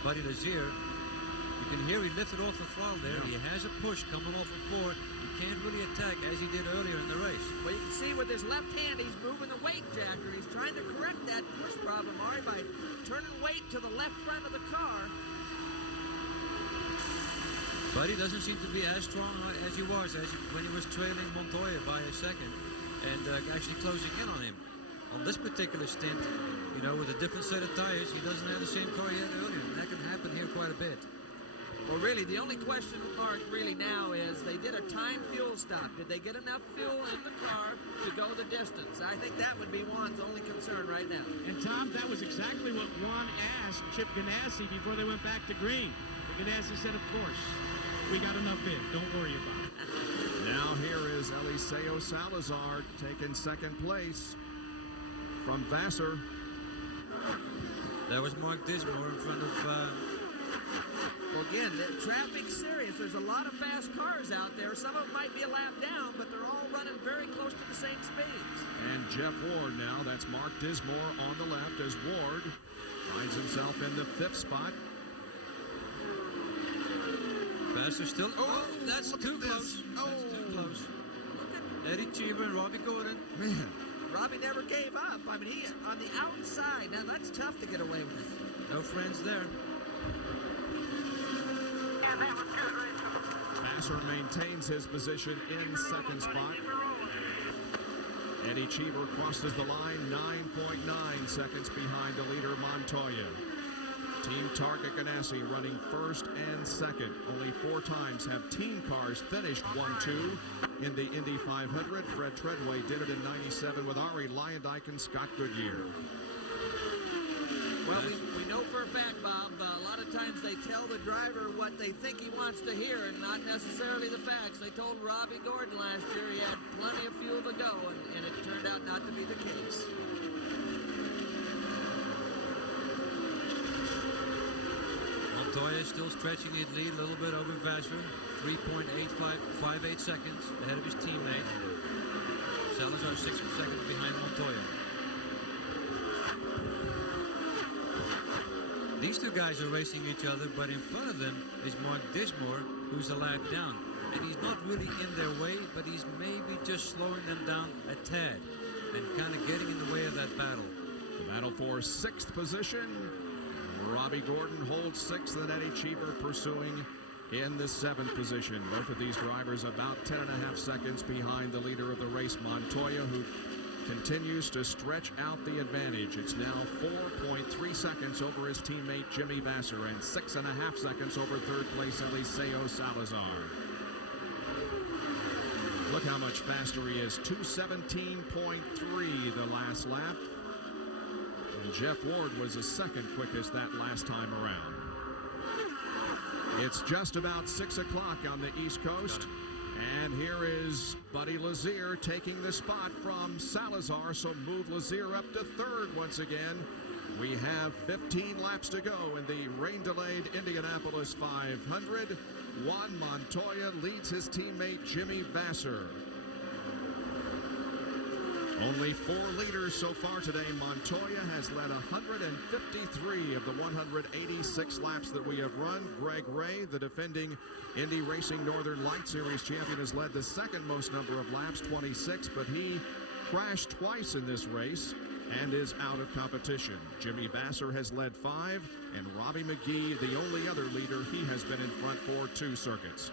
Buddy Lazier, you can hear he lifted off the throttle there. Yeah. He has a push coming off of 4. He can't really attack as he did earlier in the race. Well, you can see with his left hand, he's moving the weight jacker. He's trying to correct that push problem, Ari, by turning weight to the left front of the car. Buddy doesn't seem to be as strong as he was when he was trailing Montoya by a second and actually closing in on him. On this particular stint, you know, with a different set of tires, he doesn't have the same car he had earlier, and that can happen here quite a bit. Well, really, the only question mark really now is they did a time fuel stop. Did they get enough fuel in the car to go the distance? I think that would be Juan's only concern right now. And, Tom, that was exactly what Juan asked Chip Ganassi before they went back to green. And Ganassi said, of course, we got enough in. Don't worry about it. Now here is Eliseo Salazar taking 2nd place from Vasser. That was Mark Dismore in front of... Well, Again, the traffic's serious. There's a lot of fast cars out there. Some of them might be a lap down, but they're all running very close to the same speeds. And Jeff Ward now, that's Mark Dismore on the left as Ward finds himself in the 5th spot. Vassar still. Oh, that's too close. That's too close. Eddie Cheever and Robbie Gordon. Man. Robbie never gave up. I mean, he on the outside. Now, that's tough to get away with. No friends there. Vassar maintains his position in 2nd spot. Eddie Cheever crosses the line 9.9 seconds behind the leader Montoya. Team Target Ganassi running 1st and 2nd. Only 4 times have team cars finished 1-2 in the Indy 500. Fred Treadway did it in 97 with Ari Lyondike and Scott Goodyear. Well, we know for a fact, Bob, a lot of times they tell the driver what they think he wants to hear and not necessarily the facts. They told Robbie Gordon last year he had plenty of fuel to go, and it turned out not to be the case. Montoya still stretching his lead a little bit over Vassar. 3.58 seconds ahead of his teammate. Salazar 6 seconds behind Montoya. These two guys are racing each other, but in front of them is Mark Dismore, who's a lap down. And he's not really in their way, but he's maybe just slowing them down a tad and kind of getting in the way of that battle. The battle for 6th position. Robbie Gordon holds 6th, and Eddie Cheever pursuing in the 7th position. Both of these drivers about 10.5 seconds behind the leader of the race, Montoya, who continues to stretch out the advantage. It's now 4.3 seconds over his teammate Jimmy Vassar and 6.5 seconds over 3rd place Eliseo Salazar. Look how much faster he is. 2:17.3 the last lap. And Jeff Ward was the 2nd quickest that last time around. It's just about 6 o'clock on the East Coast. And here is Buddy Lazier taking the spot from Salazar. So move Lazier up to 3rd once again. We have 15 laps to go in the rain-delayed Indianapolis 500. Juan Montoya leads his teammate Jimmy Vassar. Only 4 leaders so far today. Montoya has led 153 of the 186 laps that we have run. Greg Ray, the defending Indy Racing Northern Light Series champion, has led the 2nd most number of laps, 26, but he crashed twice in this race and is out of competition. Jimmy Vassar has led 5, and Robbie McGee, the only other leader, he has been in front for 2 circuits.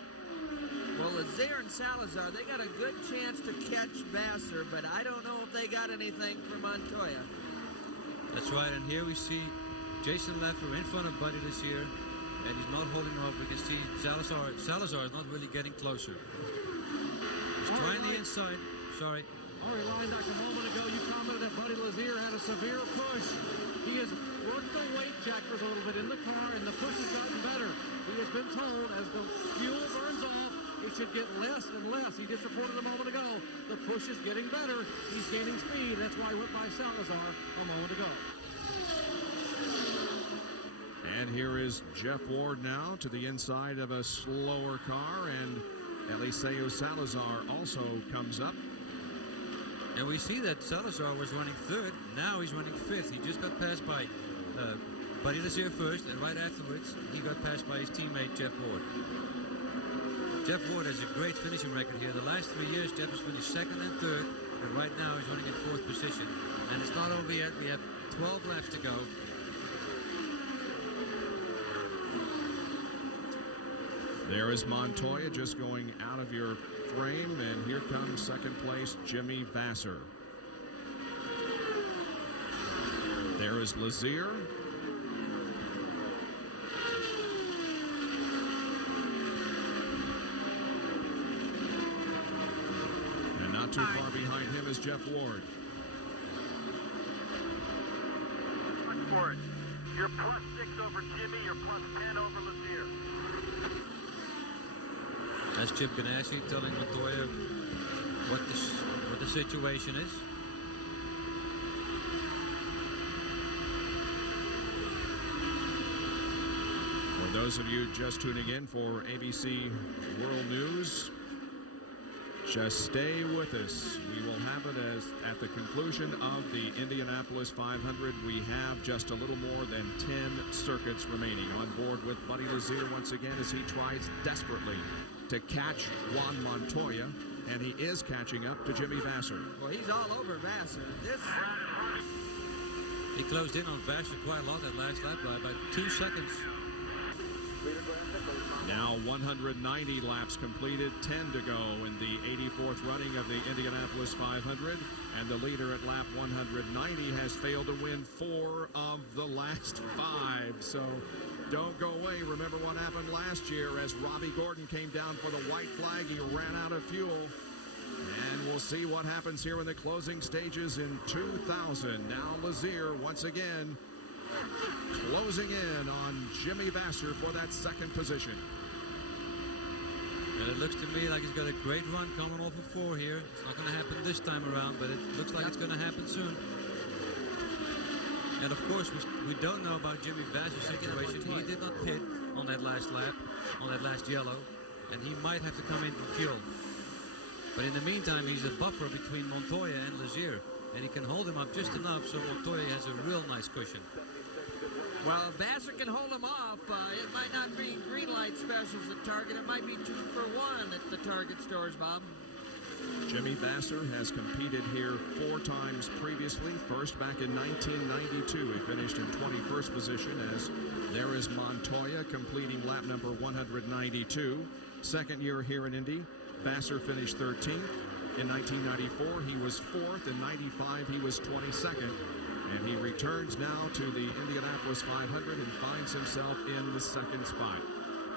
Well, Lazier and Salazar, they got a good chance to catch Vassar, but I don't know if they got anything for Montoya. That's right, and here we see Jason Leffer in front of Buddy this year, and he's not holding him up. We can see Salazar is not really getting closer. He's trying the inside. Sorry. Ari Lyondike, a moment ago, you commented that Buddy Lazier had a severe push. He has worked the weight jackers a little bit in the car, and the push has gotten better. He has been told as the fuel burns off, it should get less and less. He just reported a moment ago, the push is getting better. He's gaining speed. That's why he went by Salazar a moment ago. And here is Jeff Ward now to the inside of a slower car, and Eliseo Salazar also comes up. And we see that Salazar was running 3rd. Now he's running 5th. He just got passed by Buddy Lazier first, and right afterwards, he got passed by his teammate, Jeff Ward. Jeff Ward has a great finishing record here. The last 3 years, Jeff has finished 2nd and 3rd, and right now he's running in 4th position. And it's not over yet. We have 12 laps to go. There is Montoya just going out of your frame, and here comes 2nd place Jimmy Vassar. There is Lazier. And not too far behind him is Jeff Ward. Look for it. You're +6 over Jimmy, you're +10 over Lazier. That's Chip Ganassi telling Montoya what the situation is. For those of you just tuning in for ABC World News, just stay with us. We will have it as at the conclusion of the Indianapolis 500. We have just a little more than 10 circuits remaining. On board with Buddy Lazier once again as he tries desperately to catch Juan Montoya, and he is catching up to Jimmy Vasser. Well, he's all over Vasser. He closed in on Vasser quite a lot that last lap by about 2 seconds. Now 190 laps completed, 10 to go in the 84th running of the Indianapolis 500. And the leader at lap 190 has failed to win 4 of the last 5. So don't go away. Remember what happened last year as Robbie Gordon came down for the white flag. He ran out of fuel. And we'll see what happens here in the closing stages in 2000. Now Lazier once again closing in on Jimmy Vasser for that second position. And it looks to me like he's got a great run coming off of 4 here. It's not going to happen this time around, but it looks like it's going to happen soon. And of course, we don't know about Jimmy Vasser's situation. He did not pit on that last lap, on that last yellow, and he might have to come in for fuel. But in the meantime, he's a buffer between Montoya and Lazier, and he can hold him up just enough so Montoya has a real nice cushion. Well, if Vasser can hold him off, it might not be green light specials at Target. It might be 2 for 1 at the Target stores, Bob. Jimmy Vasser has competed here 4 times previously. First back in 1992, he finished in 21st position as there is Montoya completing lap number 192. Second year here in Indy, Vasser finished 13th. In 1994, he was 4th. In 95, he was 22nd. And he returns now to the Indianapolis 500 and finds himself in the second spot.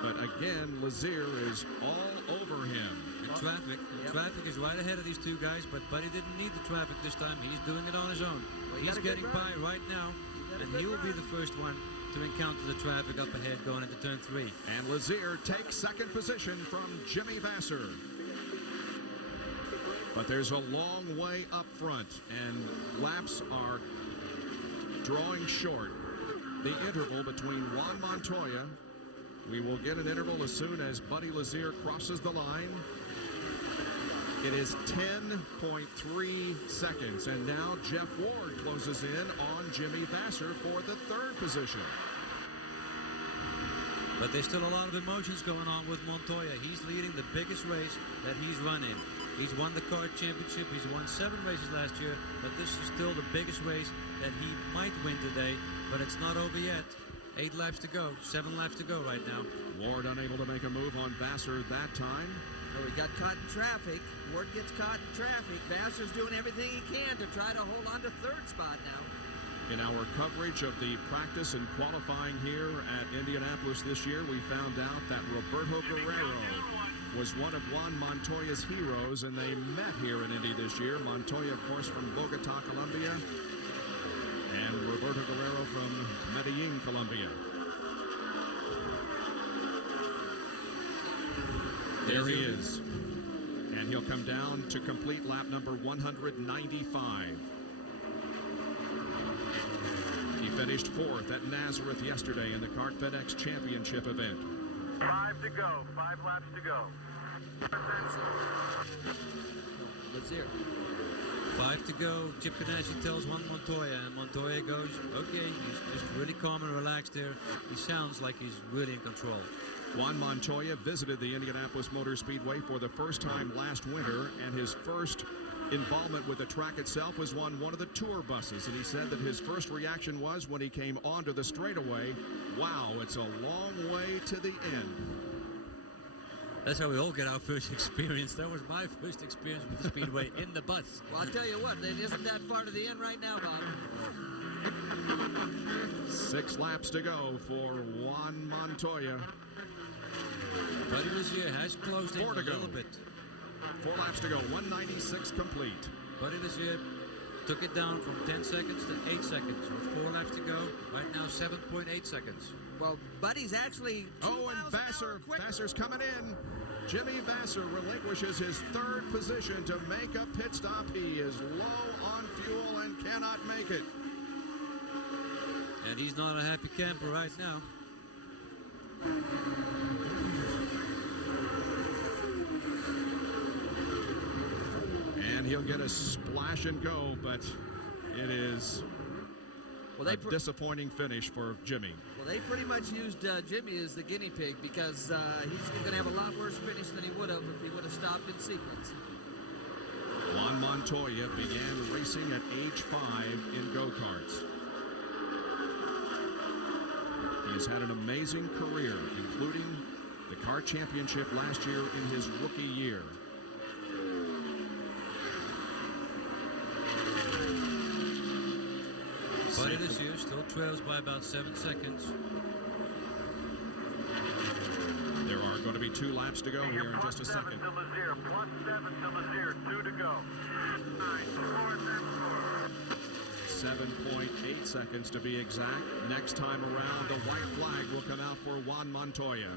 But again, Lazier is all over him. And traffic. Traffic is right ahead of these 2 guys, but Buddy didn't need the traffic this time. He's doing it on his own. Well, he's getting by right now, and he will be the first one to encounter the traffic up ahead going into turn 3. And Lazier takes second position from Jimmy Vasser. But there's a long way up front, and laps are drawing short. The interval between Juan Montoya, we will get an interval as soon as Buddy Lazier crosses the line. It is 10.3 seconds, and now Jeff Ward closes in on Jimmy Vasser for the 3rd position. But there's still a lot of emotions going on with Montoya. He's leading the biggest race that he's run in. He's won the kart championship. He's won 7 races last year, but this is still the biggest race that he might win today, but it's not over yet. 8 laps to go, 7 laps to go right now. Ward unable to make a move on Vasser that time. Oh, he got caught in traffic. Ward gets caught in traffic. Vasser's doing everything he can to try to hold on to 3rd spot now. In our coverage of the practice and qualifying here at Indianapolis this year, we found out that Roberto Guerrero was one of Juan Montoya's heroes, and they met here in Indy this year. Montoya, of course, from Bogota, Colombia, and Roberto Guerrero from Medellin, Colombia. There he is. And he'll come down to complete lap number 195. He finished 4th at Nazareth yesterday in the Kart FedEx Championship event. 5 to go. 5 laps to go. Lazier. 5 to go. Chip Ganassi tells Juan Montoya, and Montoya goes, okay, he's just really calm and relaxed there. He sounds like he's really in control. Juan Montoya visited the Indianapolis Motor Speedway for the first time last winter, and his first involvement with the track itself was on one of the tour buses, and he said that his first reaction was when he came onto the straightaway, wow, it's a long way to the end. That's how we all get our first experience. That was my first experience with the Speedway in the bus. Well, I'll tell you what, it isn't that far to the end right now, Bob. 6 laps to go for Juan Montoya. Buddy Lazier has closed in a little bit. 4 laps to go, 196 complete. Buddy Lazier took it down from 10 seconds to 8 seconds. With 4 laps to go, right now 7.8 seconds. Well, Buddy's actually 2 and Vasser's coming in. Jimmy Vasser relinquishes his 3rd position to make a pit stop. He is low on fuel and cannot make it. And he's not a happy camper right now. And he'll get a splash and go, but it is a disappointing finish for Jimmy. Well, they pretty much used Jimmy as the guinea pig because he's going to have a lot worse finish than he would have if he would have stopped in sequence. Juan Montoya began racing at age 5 in go-karts. He has had an amazing career, including the car championship last year in his rookie year. Buddy this year still trails by about 7 seconds. There are going to be 2 laps to go here in just a second. +7 to Lazier, +7 to Lazier, 2 to go. 7.8 seconds to be exact. Next time around, the white flag will come out for Juan Montoya.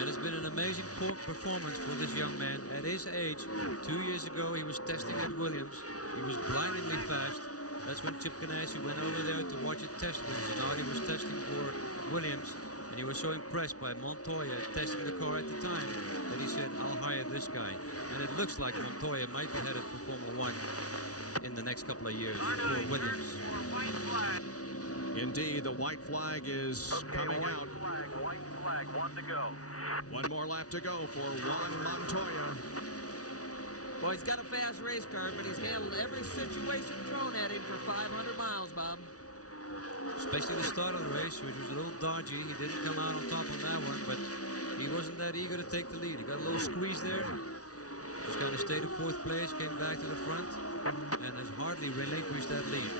It has been an amazing performance for this young man. At his age, 2 years ago, he was testing at Williams. He was blindingly fast. That's when Chip Ganassi went over there to watch it test runs. And now he was testing for Williams. And he was so impressed by Montoya testing the car at the time that he said, I'll hire this guy. And it looks like Montoya might be headed for Formula 1 in the next couple of years for Williams. Indeed, the white flag is coming out. White flag, 1 to go. One more lap to go for Juan Montoya. Well, he's got a fast race car, but he's handled every situation thrown at him for 500 miles, Bob. Especially the start of the race, which was a little dodgy. He didn't come out on top on that one, but he wasn't that eager to take the lead. He got a little squeeze there. Just kind of stayed in 4th place, came back to the front, and has hardly relinquished that lead.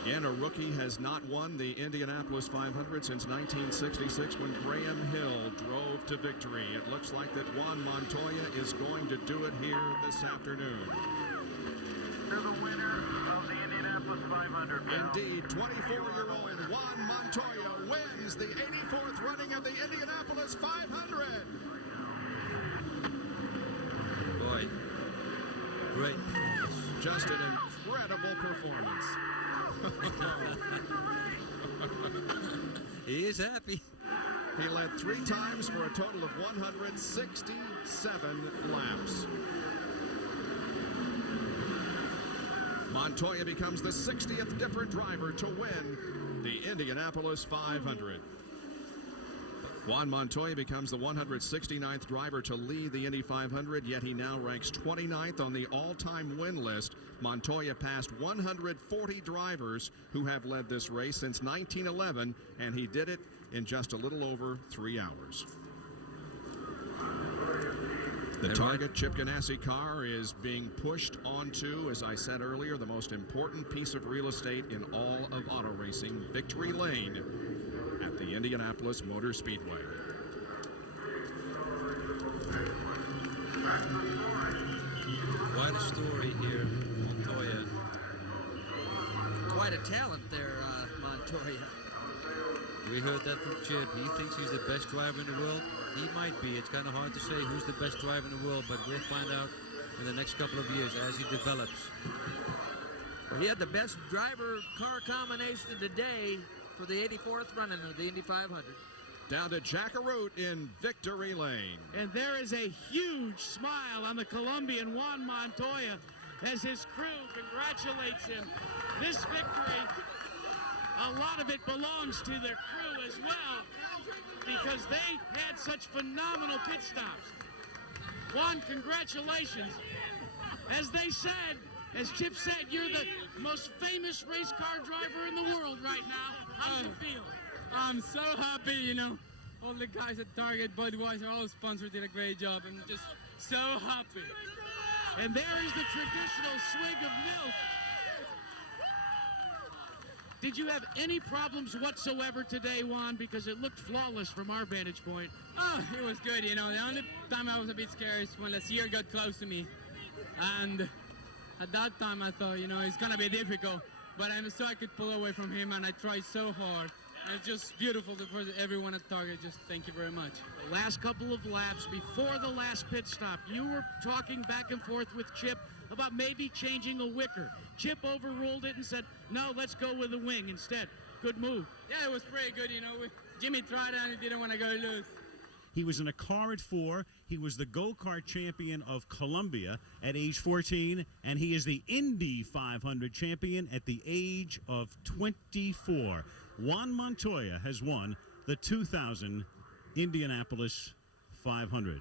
Again, a rookie has not won the Indianapolis 500 since 1966 when Graham Hill drove to victory. It looks like that Juan Montoya is going to do it here this afternoon. They're the winner of the Indianapolis 500. Indeed, 24-year-old Juan Montoya wins the 84th running of the Indianapolis 500. Boy, great performance. Just an incredible performance. He is happy. He led 3 times for a total of 167 laps. Montoya becomes the 60th different driver to win the Indianapolis 500. Juan Montoya becomes the 169th driver to lead the Indy 500, yet he now ranks 29th on the all-time win list. Montoya passed 140 drivers who have led this race since 1911, and he did it in just a little over 3 hours. The Target Chip Ganassi car is being pushed onto, as I said earlier, the most important piece of real estate in all of auto racing, Victory Lane, at the Indianapolis Motor Speedway. Quite a story here, Montoya. Quite a talent there, Montoya. We heard that from Chip. He thinks he's the best driver in the world. He might be. It's kind of hard to say who's the best driver in the world, but we'll find out in the next couple of years as he develops. He had the best driver-car combination of the day for the 84th running of the Indy 500. Down to Jackaroot in Victory Lane. And there is a huge smile on the Colombian Juan Montoya as his crew congratulates him. This victory, a lot of it belongs to their crew as well because they had such phenomenal pit stops. Juan, congratulations. As they said, as Chip said, you're the most famous race car driver in the world right now. How does it feel? I'm so happy, you know. All the guys at Target, Budweiser, all sponsors did a great job. I'm just so happy. And there is the traditional swig of milk. Did you have any problems whatsoever today, Juan? Because it looked flawless from our vantage point. Oh, it was good, you know. The only time I was a bit scared is when Lazier got close to me. And at that time I thought, you know, it's going to be difficult. But I so I could pull away from him, and I tried so hard. And it's just beautiful for everyone at Target. Just thank you very much. The last couple of laps before the last pit stop, you were talking back and forth with Chip about maybe changing a wicker. Chip overruled it and said, no, let's go with a wing instead. good move. Yeah, it was pretty good, you know. Jimmy tried and he didn't want to go loose. He was in a car at 4. He was the go-kart champion of Columbia at age 14, and he is the Indy 500 champion at the age of 24. Juan Montoya has won the 2000 Indianapolis 500.